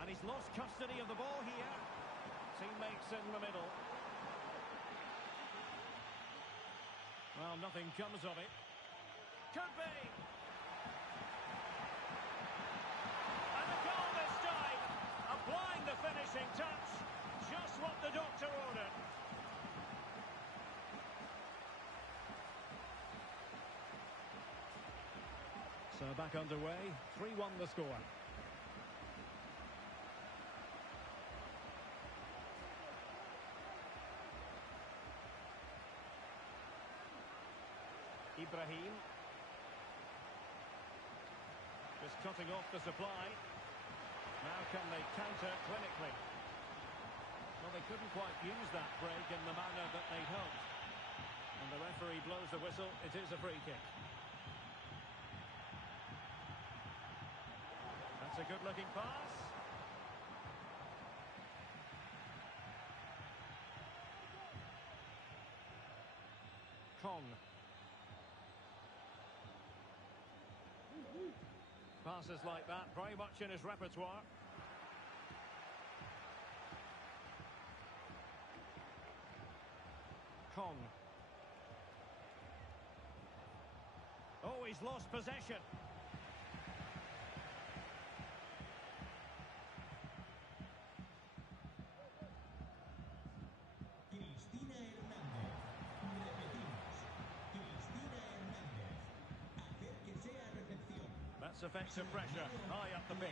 And he's lost custody of the ball here. Teammates in the middle. Well, nothing comes of it. Could be. And a goal this time. Applying the finishing touch. Just what the doctor ordered. So back underway, 3-1 the score. Ibrahim. Just cutting off the supply. Now can they counter clinically? Well, they couldn't quite use that break in the manner that they'd hoped. And the referee blows the whistle. It is a free kick. That's a good-looking pass. Kong. Passes like that, very much in his repertoire. Kong. Oh, he's lost possession. That's effective pressure, high up the pitch.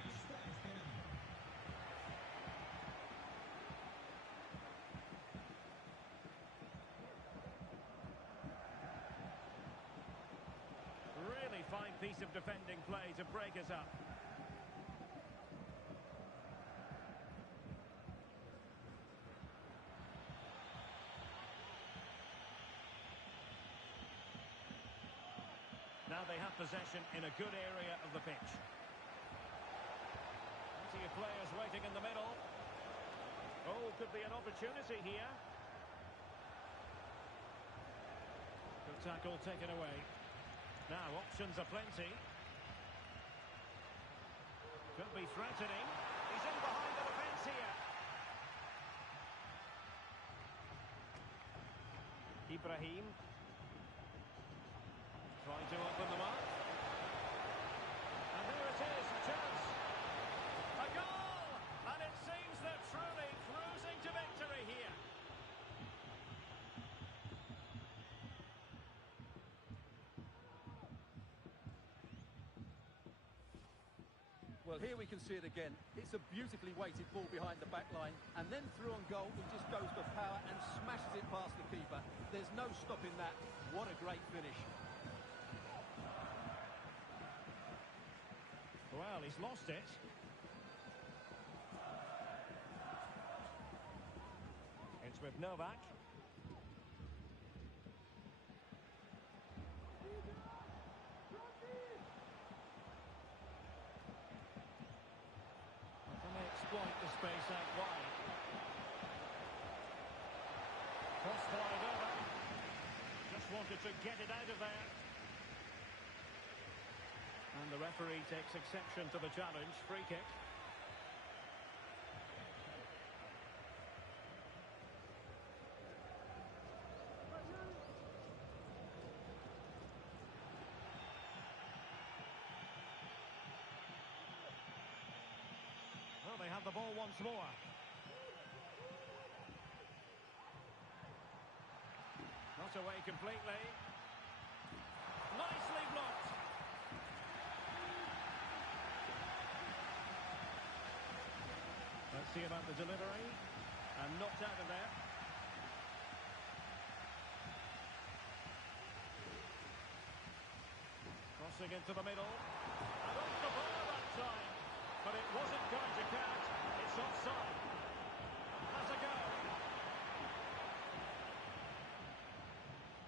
Really fine piece of defending play to break us up. Now they have possession in a good area of the pitch. Plenty of players waiting in the middle. Oh, could be an opportunity here. Good tackle taken away. Now options are plenty. Could be threatening. He's in behind the defence here. Ibrahim. Trying to open them up. And there it is, a chance. A goal! And it seems they're truly cruising to victory here. Well, here we can see it again. It's a beautifully weighted ball behind the back line, and then through on goal, he just goes for power and smashes it past the keeper. There's no stopping that. What a great finish. Well, he's lost it. It's It's with Novak. Can they exploit the space out wide? Crossfired over. Just wanted to get it out of there. And the referee takes exception to the challenge. Free kick. Well, they have the ball once more. Not away completely. Nicely blocked. Let's see about the delivery. And knocked out of there. Crossing into the middle. And off the ball that time. But it wasn't going to count. It's offside. Has a go.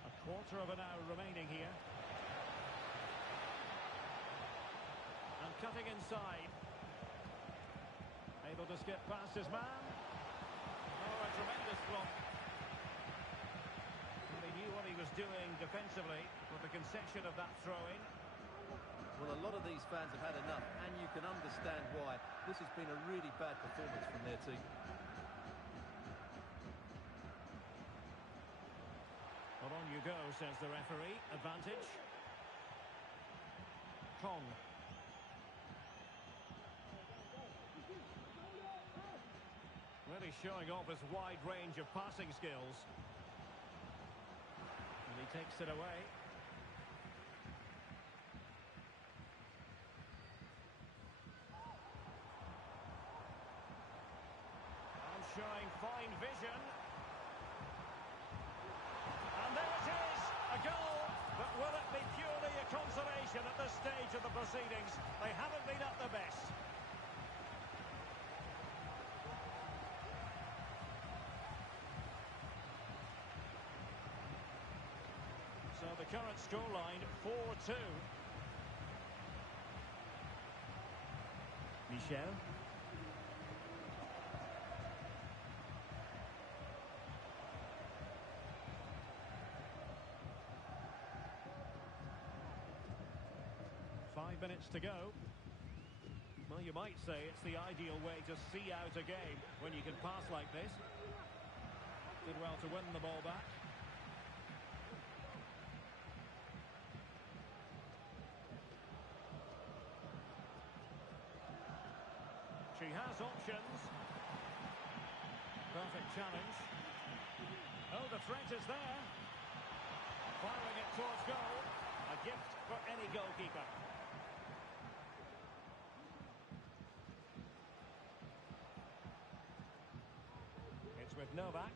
A quarter of an hour remaining here. And cutting inside. Able to skip past his man. Oh, a tremendous block. Well, he knew what he was doing defensively with the concession of that throw-in. Well, a lot of these fans have had enough, and you can understand why. This has been a really bad performance from their team. Well, on you go, says the referee. Advantage. Kong. Really showing off his wide range of passing skills. And he takes it away. And showing fine vision. And there it is! A goal! But will it be purely a consolation at this stage of the proceedings? They haven't been at their best. So the current scoreline, 4-2. Michel. Five minutes to go. Well, you might say it's the ideal way to see out a game when you can pass like this. Did well to win the ball back. She has options. Perfect challenge. Oh, the threat is there. Firing it towards goal. A gift for any goalkeeper. It's with Novak.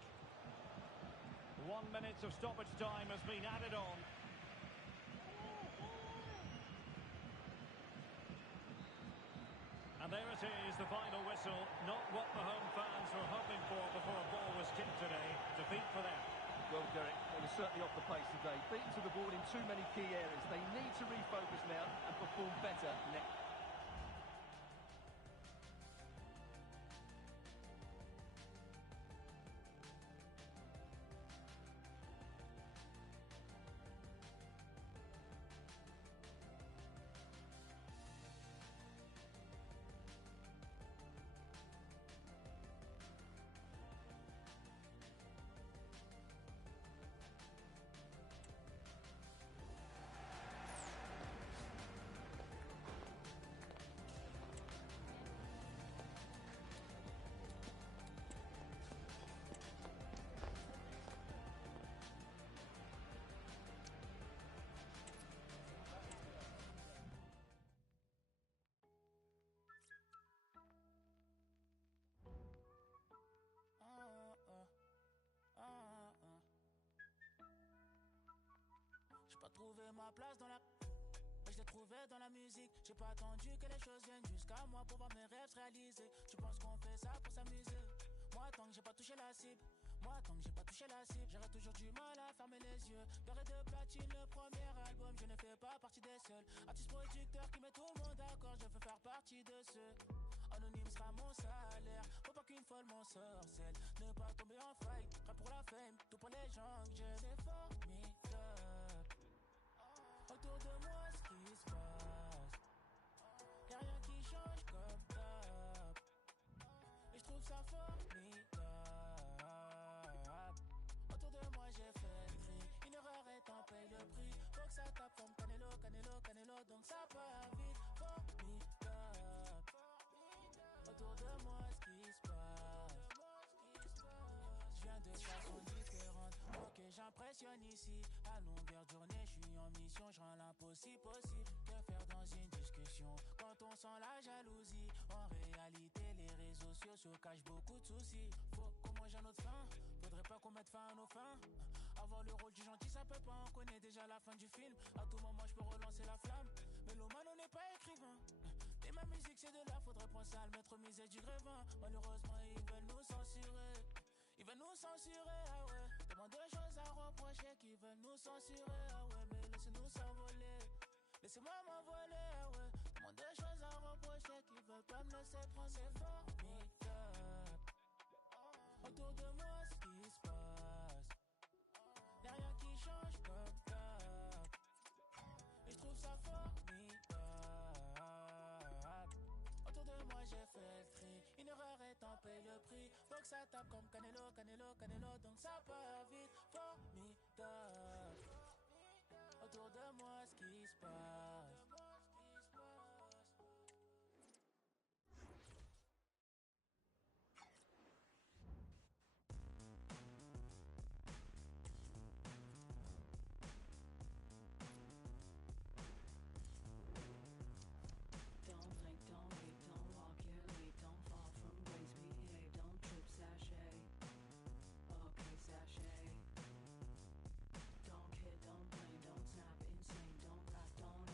1 minute of stoppage time has been added on. And there it is, the final whistle. Not what the home fans were hoping for before a ball was kicked today. Defeat for them. Well, Derek, they were certainly off the pace today. Beaten to the ball in too many key areas. They need to refocus now and perform better next. J'ai pas trouvé ma place dans la... Mais je l'ai trouvé dans la musique. J'ai pas attendu que les choses viennent jusqu'à moi pour voir mes rêves se réaliser. Tu penses qu'on fait ça pour s'amuser? Moi tant que j'ai pas touché la cible. moi tant que j'ai pas touché la cible. J'aurais toujours du mal à fermer les yeux. Beurre de platine, le premier album, je ne fais pas partie des seuls. Artiste producteur qui met tout le monde d'accord, je veux faire partie de ceux. Anonyme sera mon salaire, faut pas qu'une folle m'en sorcelle. Ne pas tomber en faille, prêt pour la fame, tout pour les gens que j'aime. C'est formidable. Autour de moi, ce qui se passe. Y'a rien qui change comme d'hab. Et je trouve ça formidable. Autour de moi, j'ai fait le tri. Une erreur est en paye le prix. Faut que ça tape comme Canelo, Canelo, Canelo. Donc ça part vite, formidable. Autour de moi, ce qui se passe. Je viens de façon différente. Ok, j'impressionne ici. À longueur de journée, je suis en mission. Je rends l'impossible possible. Que faire dans une discussion quand on sent la jalousie? En réalité, les réseaux sociaux cachent beaucoup de soucis. Faut qu'on mange à notre faim. Faudrait pas qu'on mette fin à nos fins. Avoir le rôle du gentil, ça peut pas. On connaît déjà la fin du film. À tout moment, je peux relancer la flamme. Mais l'homme, on n'est pas écrivain. Et ma musique, c'est de là. Faudrait penser à le mettre au musée du Grévin. Malheureusement, ils veulent nous censurer. Ils veulent nous censurer, ah ouais. Tellement de choses à reprocher qu'ils veulent nous censurer, ah ouais. Mais laissez-nous s'envoler. Laissez-moi m'envoler, ah ouais. Tellement de choses à reprocher qu'ils veulent pas me laisser prendre. C'est formidable. Autour de moi, ce qui se passe. Y'a rien qui change comme d'hab. Et je trouve ça formidable. Autour de moi, j'ai fait le tri. Une erreur est en paye le prix. Faut que ça tape comme Canelo, Canelo, Canelo. Donc ça part vite, formidable. Autour de moi, ce qui se passe. Don't blink, don't leap, don't walk your lead, don't fall from grace, behave, don't trip, sashay. Okay, sashay. Don't kid, don't blame, don't snap, insane, don't rap, don't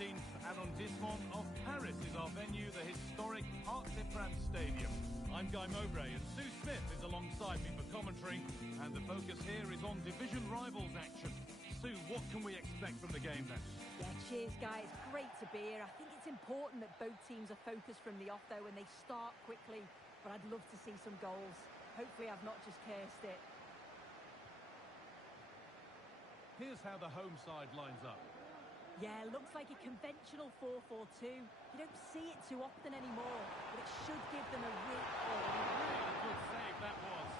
15th arrondissement of Paris is our venue, the historic Parc des Princes Stadium. I'm Guy Mowbray and Sue Smith is alongside me for commentary, and the focus here is on division rivals action. Sue, what can we expect from the game then? Yeah, cheers, Guy. It's great to be here. I think it's important that both teams are focused from the off, though, and they start quickly. But I'd love to see some goals. Hopefully I've not just cursed it. Here's how the home side lines up. Yeah, looks like a conventional 4-4-2. You don't see it too often anymore, but it should give them a real... Really good save that was.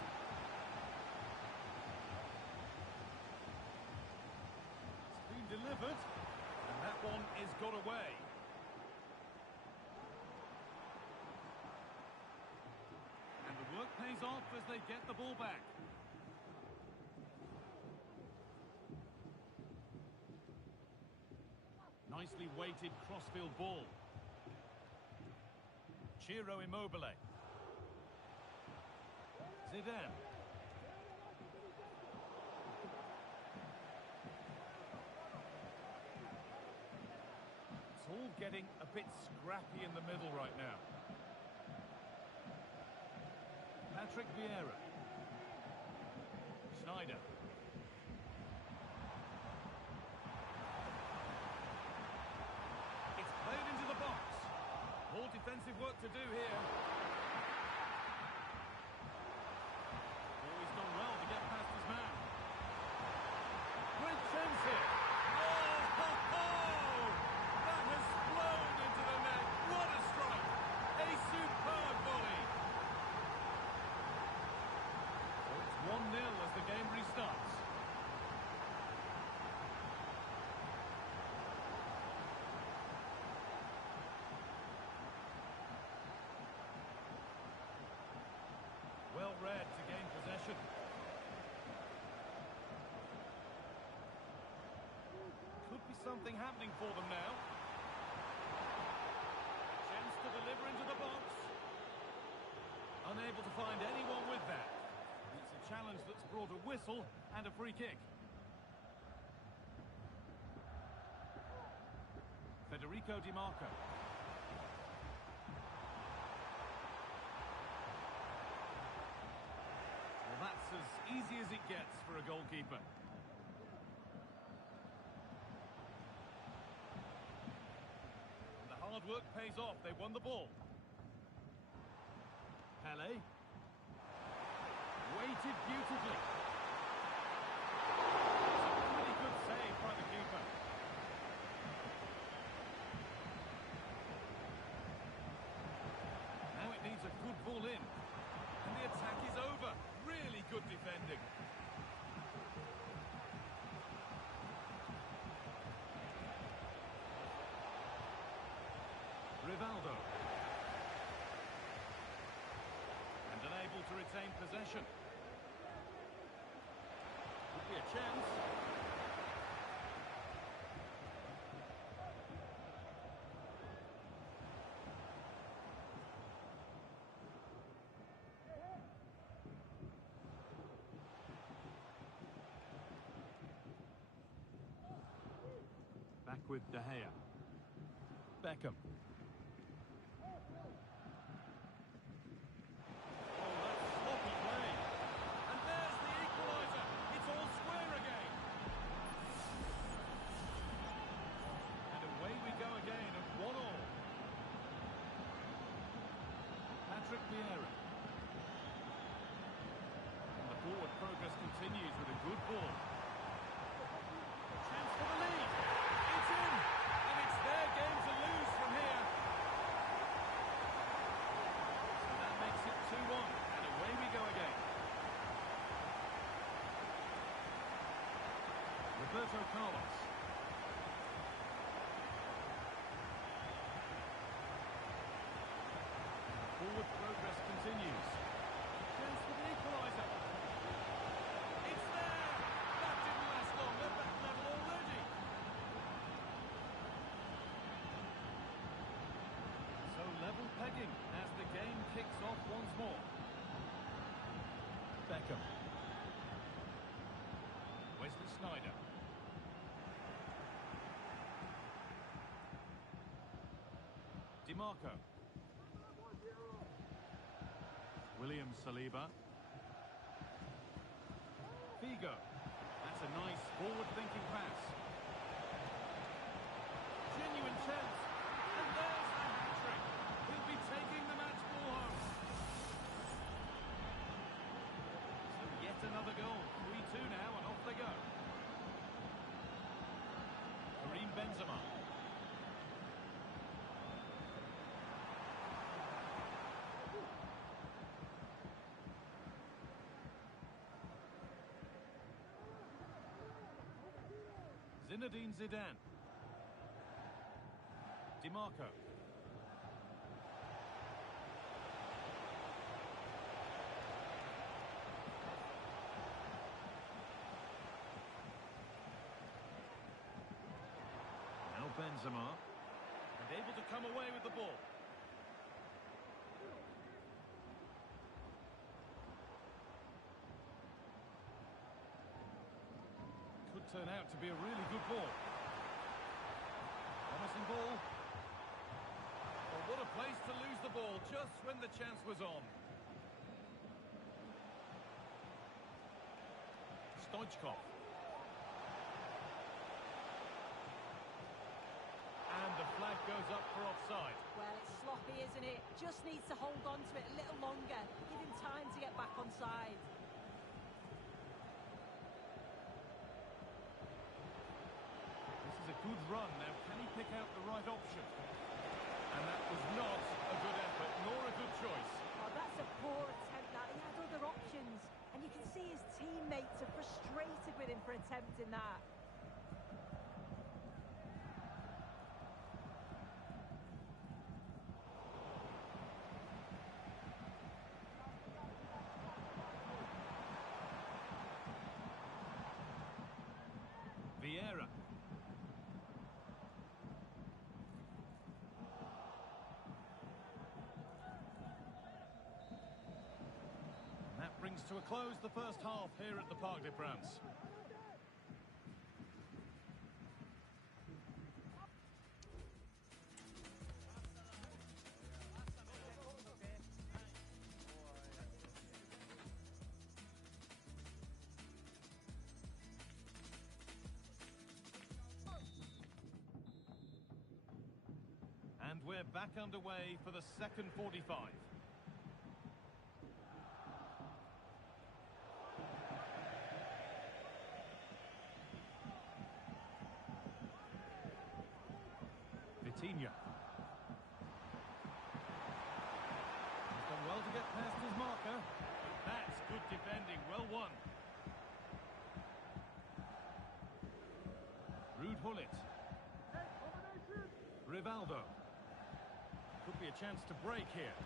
It's been delivered, and that one is got away. And the work pays off as they get the ball back. Nicely weighted crossfield ball. Ciro Immobile. Zidane. It's all getting a bit scrappy in the middle right now. Patrick Vieira. Schneider. Played into the box. More defensive work to do here. Always done well to get past his man. Great chance here. Oh, ho, ho! That has flown into the net. What a strike. A superb volley. So it's 1-0 as the game restarts. Well read to gain possession. Could be something happening for them now. Chance to deliver into the box. Unable to find anyone with that. It's a challenge that's brought a whistle and a free kick. Federico Di Marco. That's as easy as it gets for a goalkeeper. The hard work pays off. They won the ball. Pele. Weighted beautifully. It's a really good save by the keeper. Now it needs a good ball in. And the attack is over. Really good defending. Rivaldo. And unable to retain possession. Could be a chance. Back with De Gea. Beckham. Oh, that's sloppy play. And there's the equaliser. It's all square again. And away we go again at 1-1. Patrick Vieira. And the forward progress continues with a good ball. Chance for the lead. It's in, and it's their game to lose from here. So that makes it 2-1, and away we go again. Roberto Carlos. Forward progress continues. Chance for the equaliser. It's there! That didn't last long, they're back level already. So level pegging as the game kicks off once more. Beckham. Wesley Sneijder. DiMarco. William Saliba. Figo. That's a nice forward-thinking pass. Genuine chance. And there's the hat-trick. He'll be taking the match ball home. So yet another goal. 3-2 now, and off they go. Karim Benzema. Zinedine Zidane. DiMarco. Now Benzema. And able to come away with the ball. Could turn out to be a really good ball. Promising ball. Well, what a place to lose the ball just when the chance was on. Stoichkov. And the flag goes up for offside. Well, it's sloppy, isn't it? Just needs to hold on to it a little longer. Give him time to get back on side. A good run. Now, can he pick out the right option? And that was not a good effort, nor a good choice. Oh, that's a poor attempt, that. He had other options. And you can see his teammates are frustrated with him for attempting that. Vieira. Brings to a close the first half here at the Parc des Princes. And we're back underway for the second 45. Vitinha. He's done well to get past his marker. But that's good defending. Well won. Ruud Gullit. Rivaldo. Could be a chance to break here.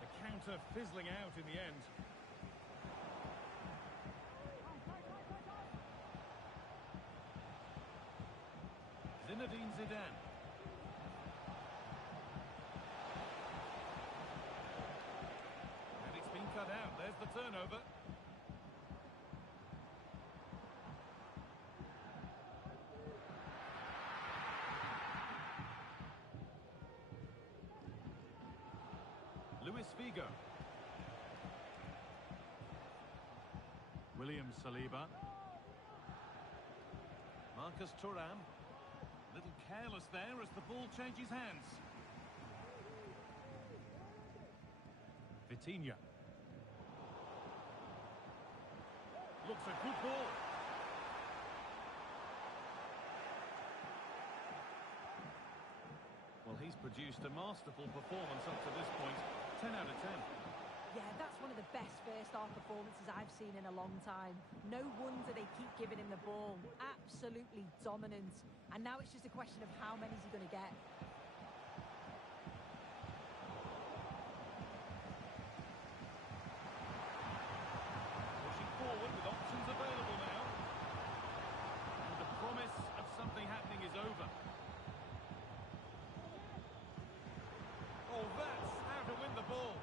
The counter fizzling out in the end. Zinedine Zidane. And it's been cut out. There's the turnover. Luis Figo. William Saliba. Marcus Thuram. A little careless there as the ball changes hands. Vitinha. Looks a good ball. Well, he's produced a masterful performance up to this point. 10 out of 10. Yeah, that's one of the best first-half performances I've seen in a long time. No wonder they keep giving him the ball. Absolutely dominant. And now it's just a question of how many is he going to get. Pushing forward with options available now. And the promise of something happening is over. Oh, that's how to win the ball.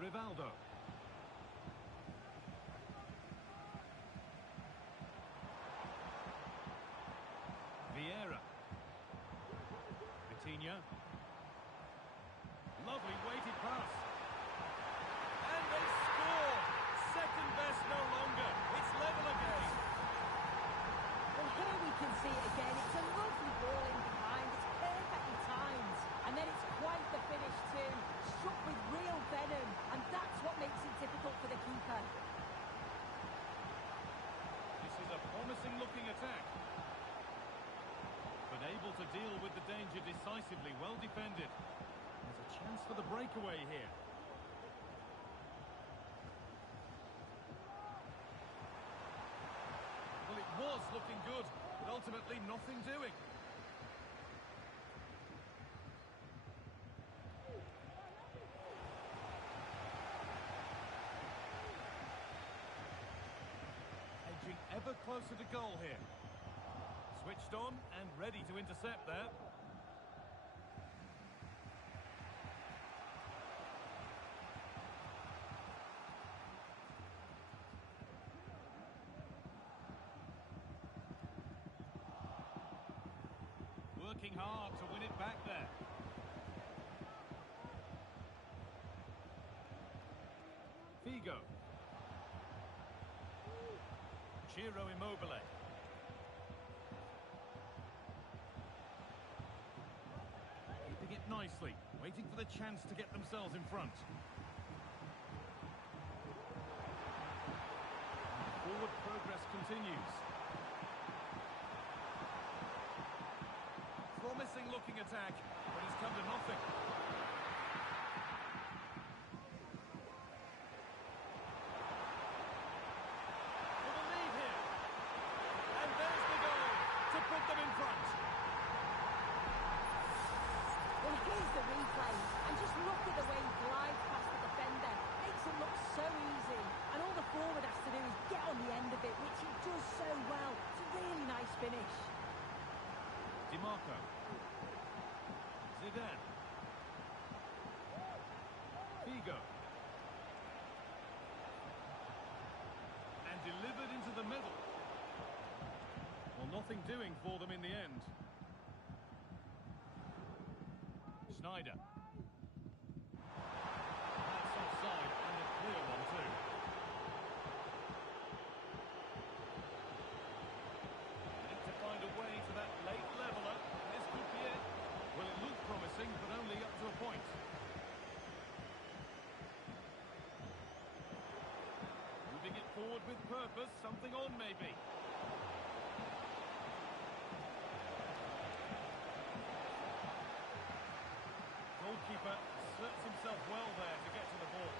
Rivaldo. Vieira. Coruña. Lovely weighted pass. And they score! Second best no longer. It's level again. Well, here we can see it again. It's a lovely ball in behind. It's perfectly timed. And then it's quite the finish too. Struck with real venom. And that's what makes it difficult for the keeper. This is a promising looking attack. But able to deal with the danger decisively. Well defended. There's a chance for the breakaway here. Well, it was looking good, but ultimately nothing doing. Edging ever closer to goal here. Switched on and ready to intercept there. Working hard to win it back there. Figo. Ciro Immobile. Keeping it nicely, waiting for the chance to get themselves in front. Forward progress continues. Promising looking attack, but it's come to nothing. With a lead here. And there's the goal to put them in front. Well, here's the replay. And just look at the way he glides past the defender. Makes it look so easy. And all the forward has to do is get on the end of it, which he does so well. It's a really nice finish. DiMarco. Zidane. Figo. And delivered into the middle. Well, nothing doing for them in the end. Schneider. That's offside, and a clear one too. Need to find a way to that late leveller. This could be it. Well, it looked promising, but only up to a point. Moving it forward with purpose, something on maybe. Goalkeeper asserts himself well there to get to the ball.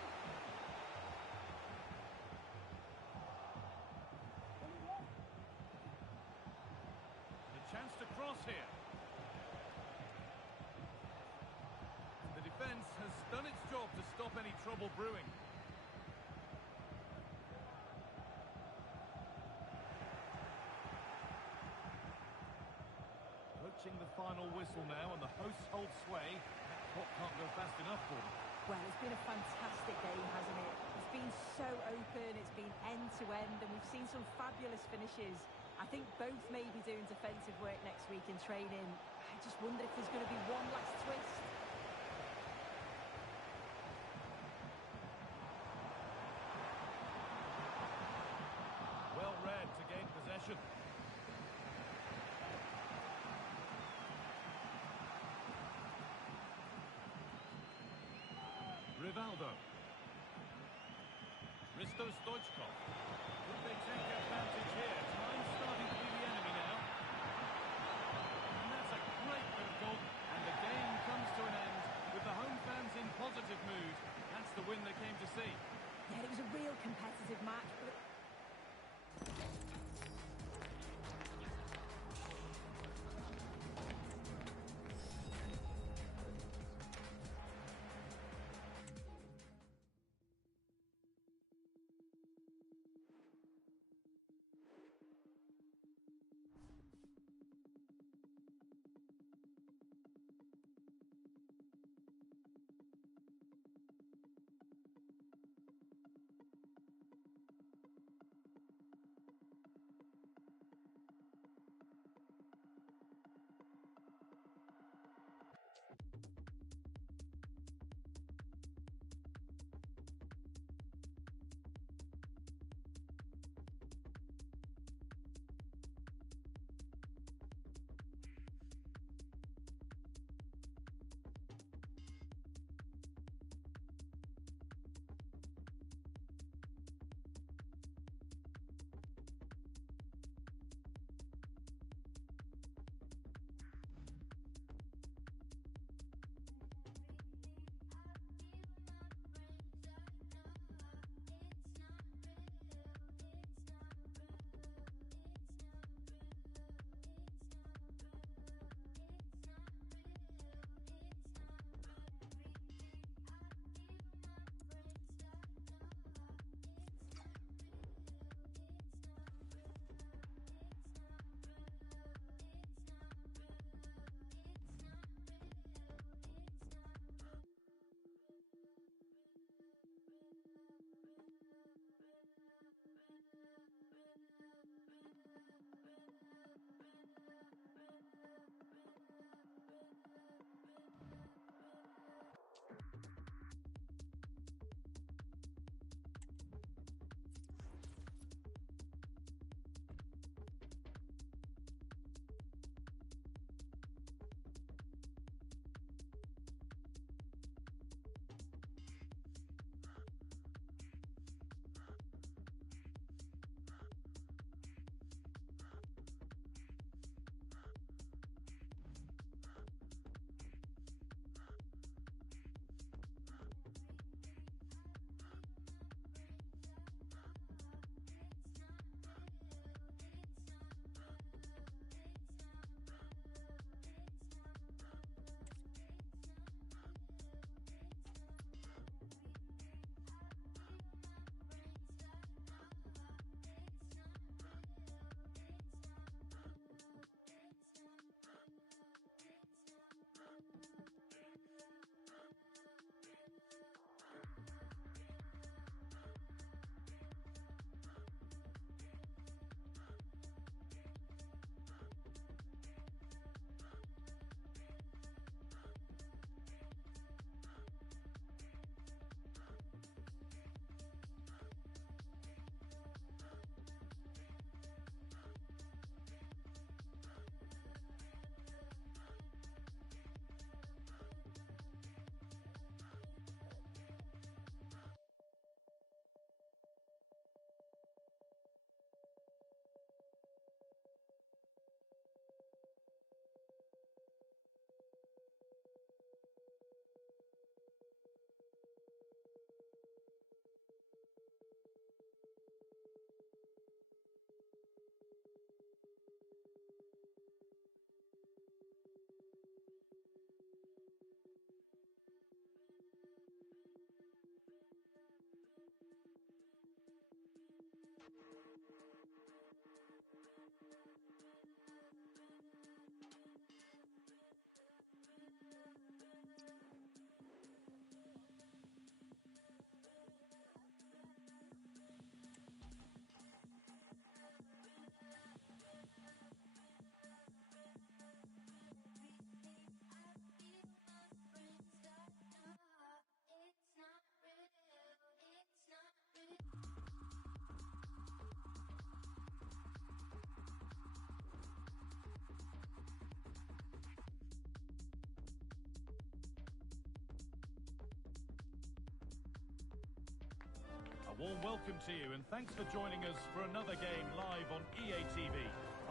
The chance to cross here. The defence has done its job to stop any trouble brewing. Approaching the final whistle now, and the hosts hold sway. What can't go fast enough for them? Well, it's been a fantastic game, hasn't it? It's been so open, it's been end-to-end, and we've seen some fabulous finishes. I think both may be doing defensive work next week in training. I just wonder if there's going to be one last twist. Well read to gain possession. Rivaldo. Risto Stoichkov. Could they take advantage here? Time starting to be the enemy now. And that's a great bit of goal. And the game comes to an end with the home fans in positive mood. That's the win they came to see. Yeah, it was a real competitive match, but A warm welcome to you and thanks for joining us for another game live on EA TV.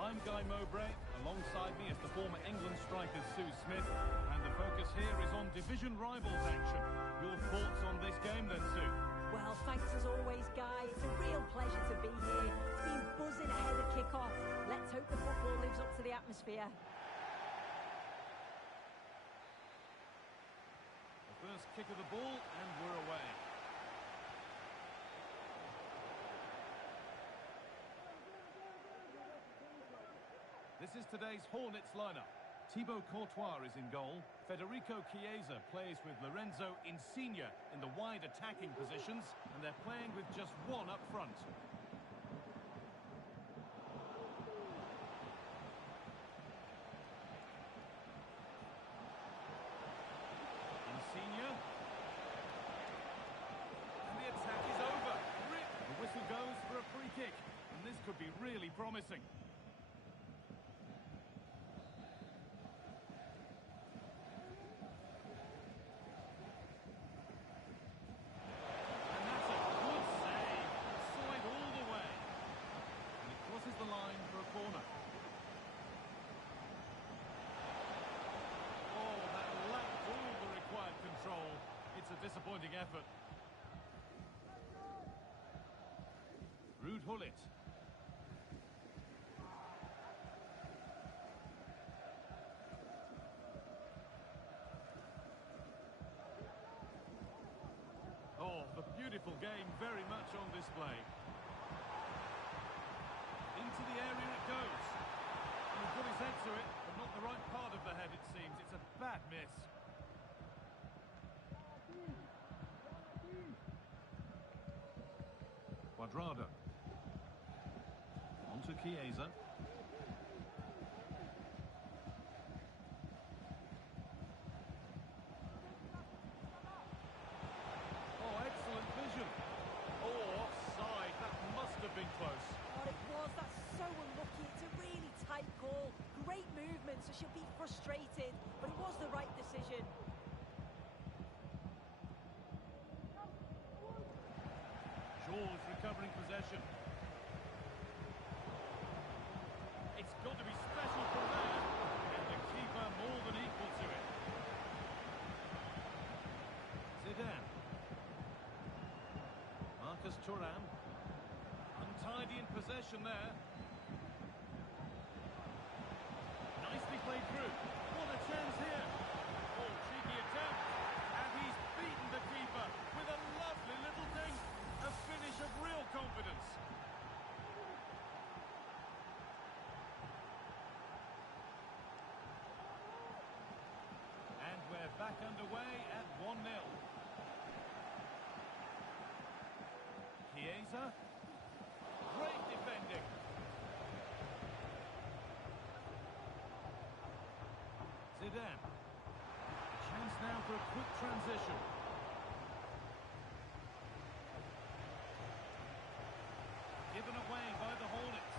I'm Guy Mowbray. Alongside me is the former England striker Sue Smith, and the focus here is on division rivals action. Your thoughts on this game then, Sue? Well, thanks as always, Guy. It's a real pleasure to be here. It's been buzzing ahead of kick-off. Let's hope the football lives up to the atmosphere. The first kick of the ball and we're away. This is today's Hornets lineup. Thibaut Courtois is in goal. Federico Chiesa plays with Lorenzo Insigne in the wide attacking positions, and they're playing with just one up front. Insigne. And the attack is over. The whistle goes for a free kick, and this could be really promising. Disappointing effort. Ruud Gullit. Oh, the beautiful game very much on display. Into the area it goes. He's got his head to it, but not the right part of the head it seems. It's a bad miss. Quadrado. On to Chiesa. Oh, excellent vision. Oh, offside. That must have been close. Oh, it was. That's so unlucky. It's a really tight goal. Great movement, so she'll be frustrated, but it was the right decision. Shaw's recovering possession. It's got to be special from there, and the keeper more than equal to it. Zidane. Marcus Thuram. Untidy in possession there. Nicely played through. What a chance here. Oh, cheeky attempt. And he's beaten the keeper with a lovely little dink. A finish of real confidence. And we're back underway at 1-0. Chiesa. Great defending. Zidane. Chance now for a quick transition. Given away by the Hornets.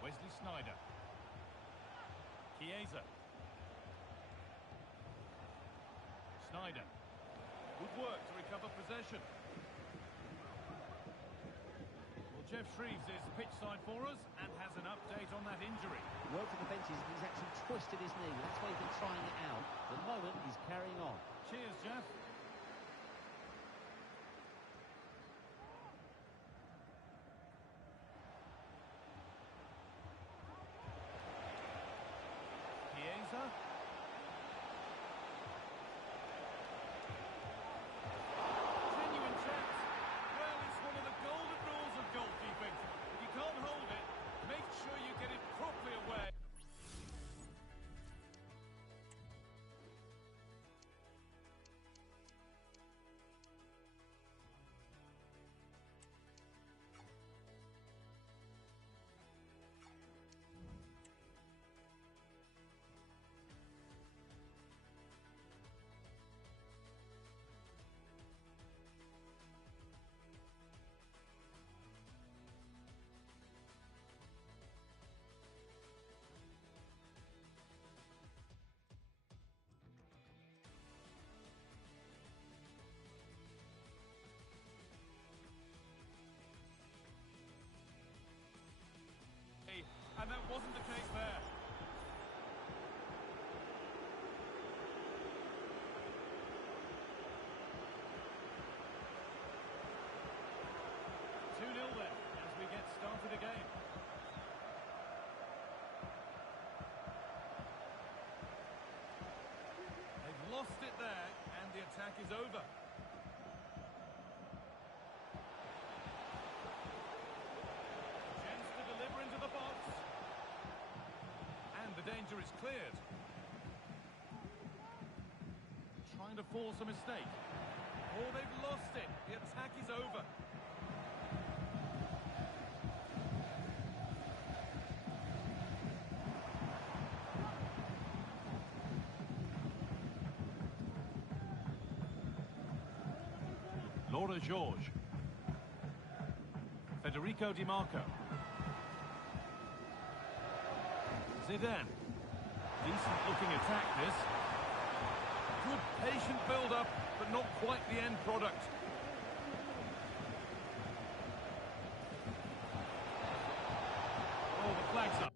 Wesley Sneijder. Chiesa. Sneijder. Good work to recover possession. Well, Jeff Shreves is pitchside for us and has an update on that injury. Word from the benches, he's actually twisted his knee. That's why he's been trying it out. At the moment, he's carrying on. Cheers, Jeff. attack is over. Chance to deliver into the box. And the danger is cleared. Trying to force a mistake. Oh, they've lost it. The attack is over. Laura George. Federico Di Marco. Zidane. Decent looking attack this. Good patient build-up, but not quite the end product. Oh, the flag's up.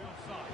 Offside.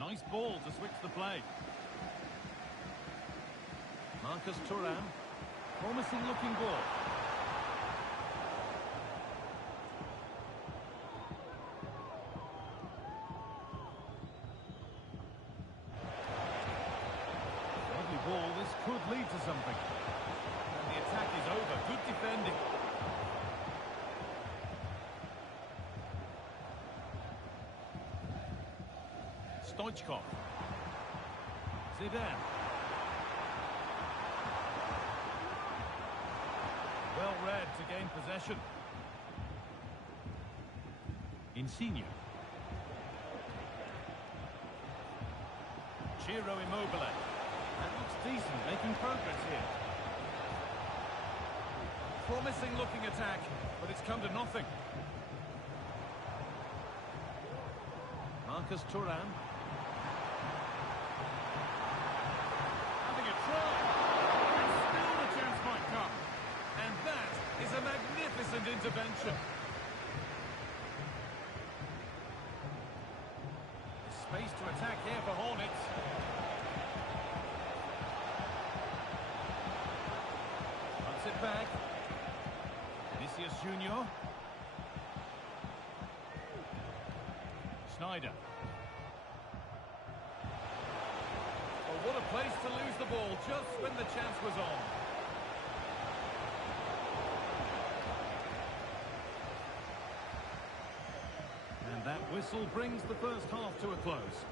Nice ball to switch the play. Marcus Thuram. Promising looking ball. Lovely ball. This could lead to something. And the attack is over. Good defending. Stoichkov. Zidane. Well read to gain possession. Insigne. Ciro Immobile. That looks decent, making progress here. Promising looking attack, but it's come to nothing. Marcus Thuram. And still the chance might come. And that is a magnificent intervention. Space to attack here for Hornets. Puts it back. Vinicius Junior. Snyder. What a place to lose the ball just when the chance was on. And that whistle brings the first half to a close.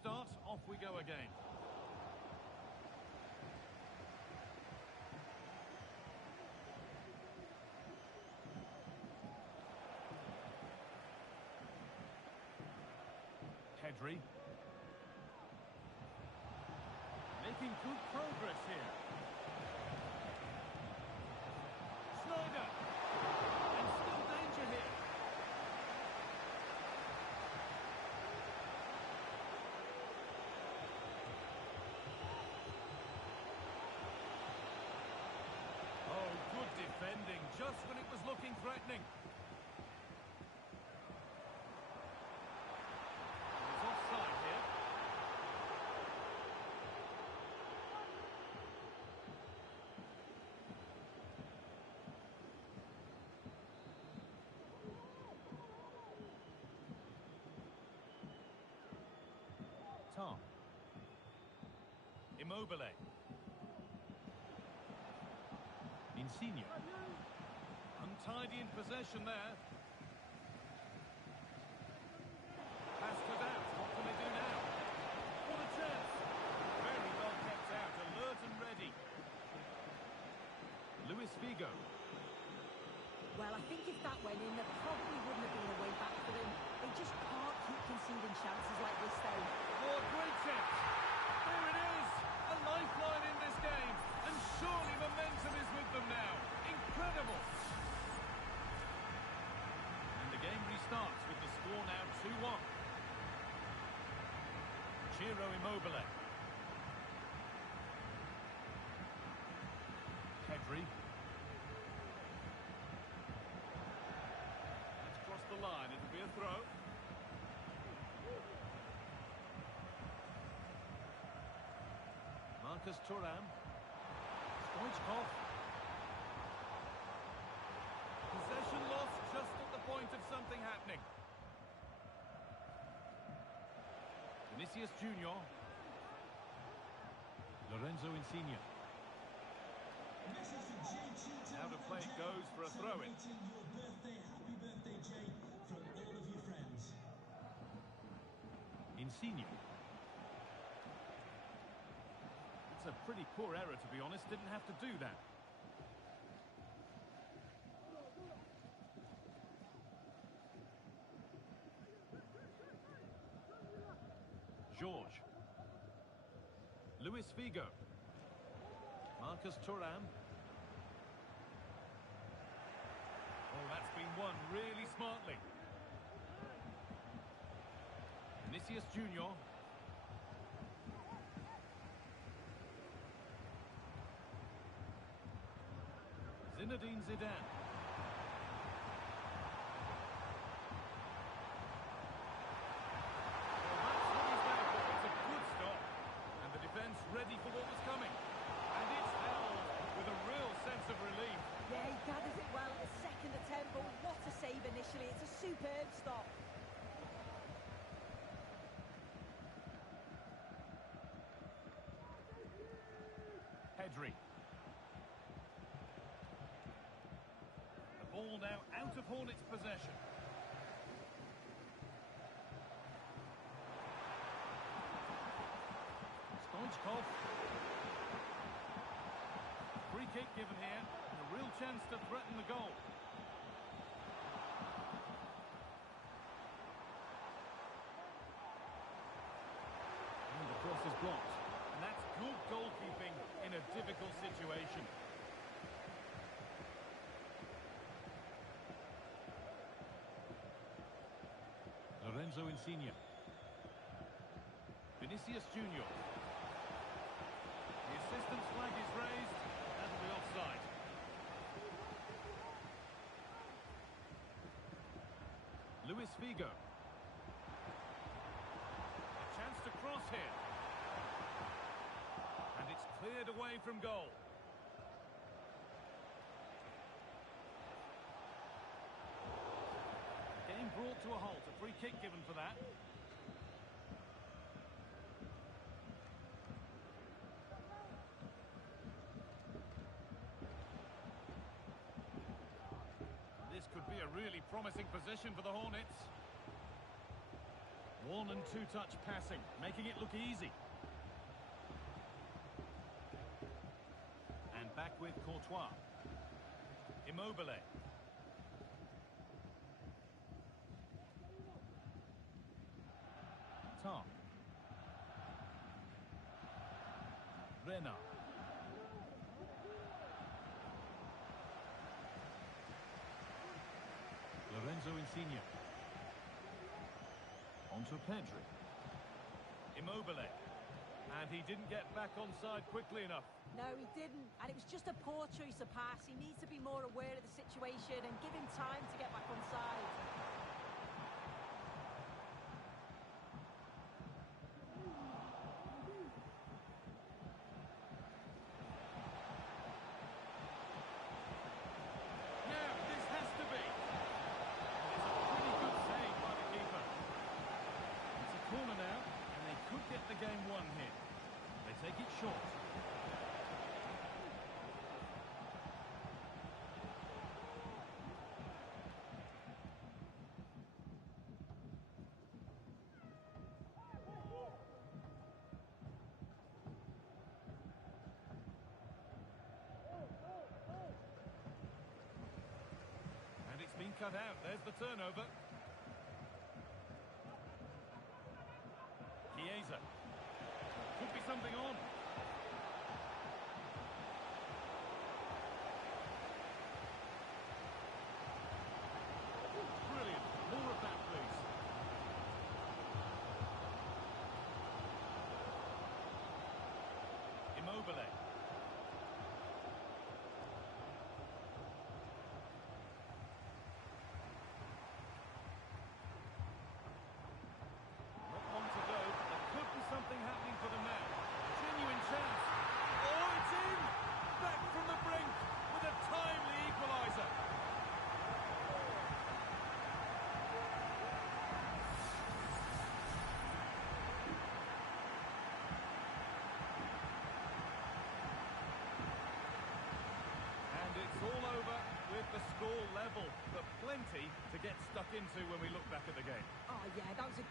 restart, off we go again. Pedri. Making good progress here. Snyder. And still danger here. Oh, good defending, just when it was looking threatening. He's offside here. Tom. Immobile. Insigne. Untidy in possession there. Passed it out. What can they do now? What a chance. Very well kept out. Alert and ready. Luis Figo. Well, I think if that went in, there probably wouldn't have been a way back for them. They just can't keep conceding chances like this, though. Oh, great chance. There it is. A lifeline in this game. And surely momentum is with them now. Incredible. And the game restarts with the score now 2-1. Ciro Immobile. Pedri. Let's cross the line. It'll be a throw. Marcus Thuram. Stoichkov. Possession lost just at the point of something happening. Vinicius Junior. Lorenzo Insigne. Now to play it goes for a throw-in. Insigne. It's a pretty poor error, to be honest. Didn't have to do that. George. Luis Figo. Marcus Thuram. Oh, that's been won really smartly. Vinicius Junior. Zinedine Zidane. Ready for what was coming. And it's held with a real sense of relief. Yeah, he gathers it well at the second attempt, but what a save initially. It's a superb stop. Pedri. The ball now out of Hornets' possession. Stoichkov. Free kick given here, and a real chance to threaten the goal. And the cross is blocked, and that's good goalkeeping in a difficult situation. Lorenzo Insigne. Vinicius Junior. The assistant's flag is raised. That'll be offside. Luis Figo. A chance to cross here. And it's cleared away from goal. Game brought to a halt. A free kick given for that. This could be a really promising position for the Hornets. One and two-touch passing, making it look easy. And back with Courtois. Immobile. Tar. Renard. Lorenzo Insigne. Onto Pedri. Immobile. And he didn't get back onside quickly enough. No, he didn't. And it was just a poor choice of pass. He needs to be more aware of the situation and give him time to get back onside. Now, this has to be. It's a pretty good save by the keeper. It's a corner now, and they could get the game won here. They take it short. And it's been cut out. There's the turnover. Chiesa. Could be something on. Brilliant. More of that, please. Immobile. Not long to go, but there could be something happening for the man. Genuine chance. Oh, it's in! Back from the brink with a timely equaliser. And it's all over with the score level, but plenty to get stuck into when we look back at the game. Oh, yeah, that was a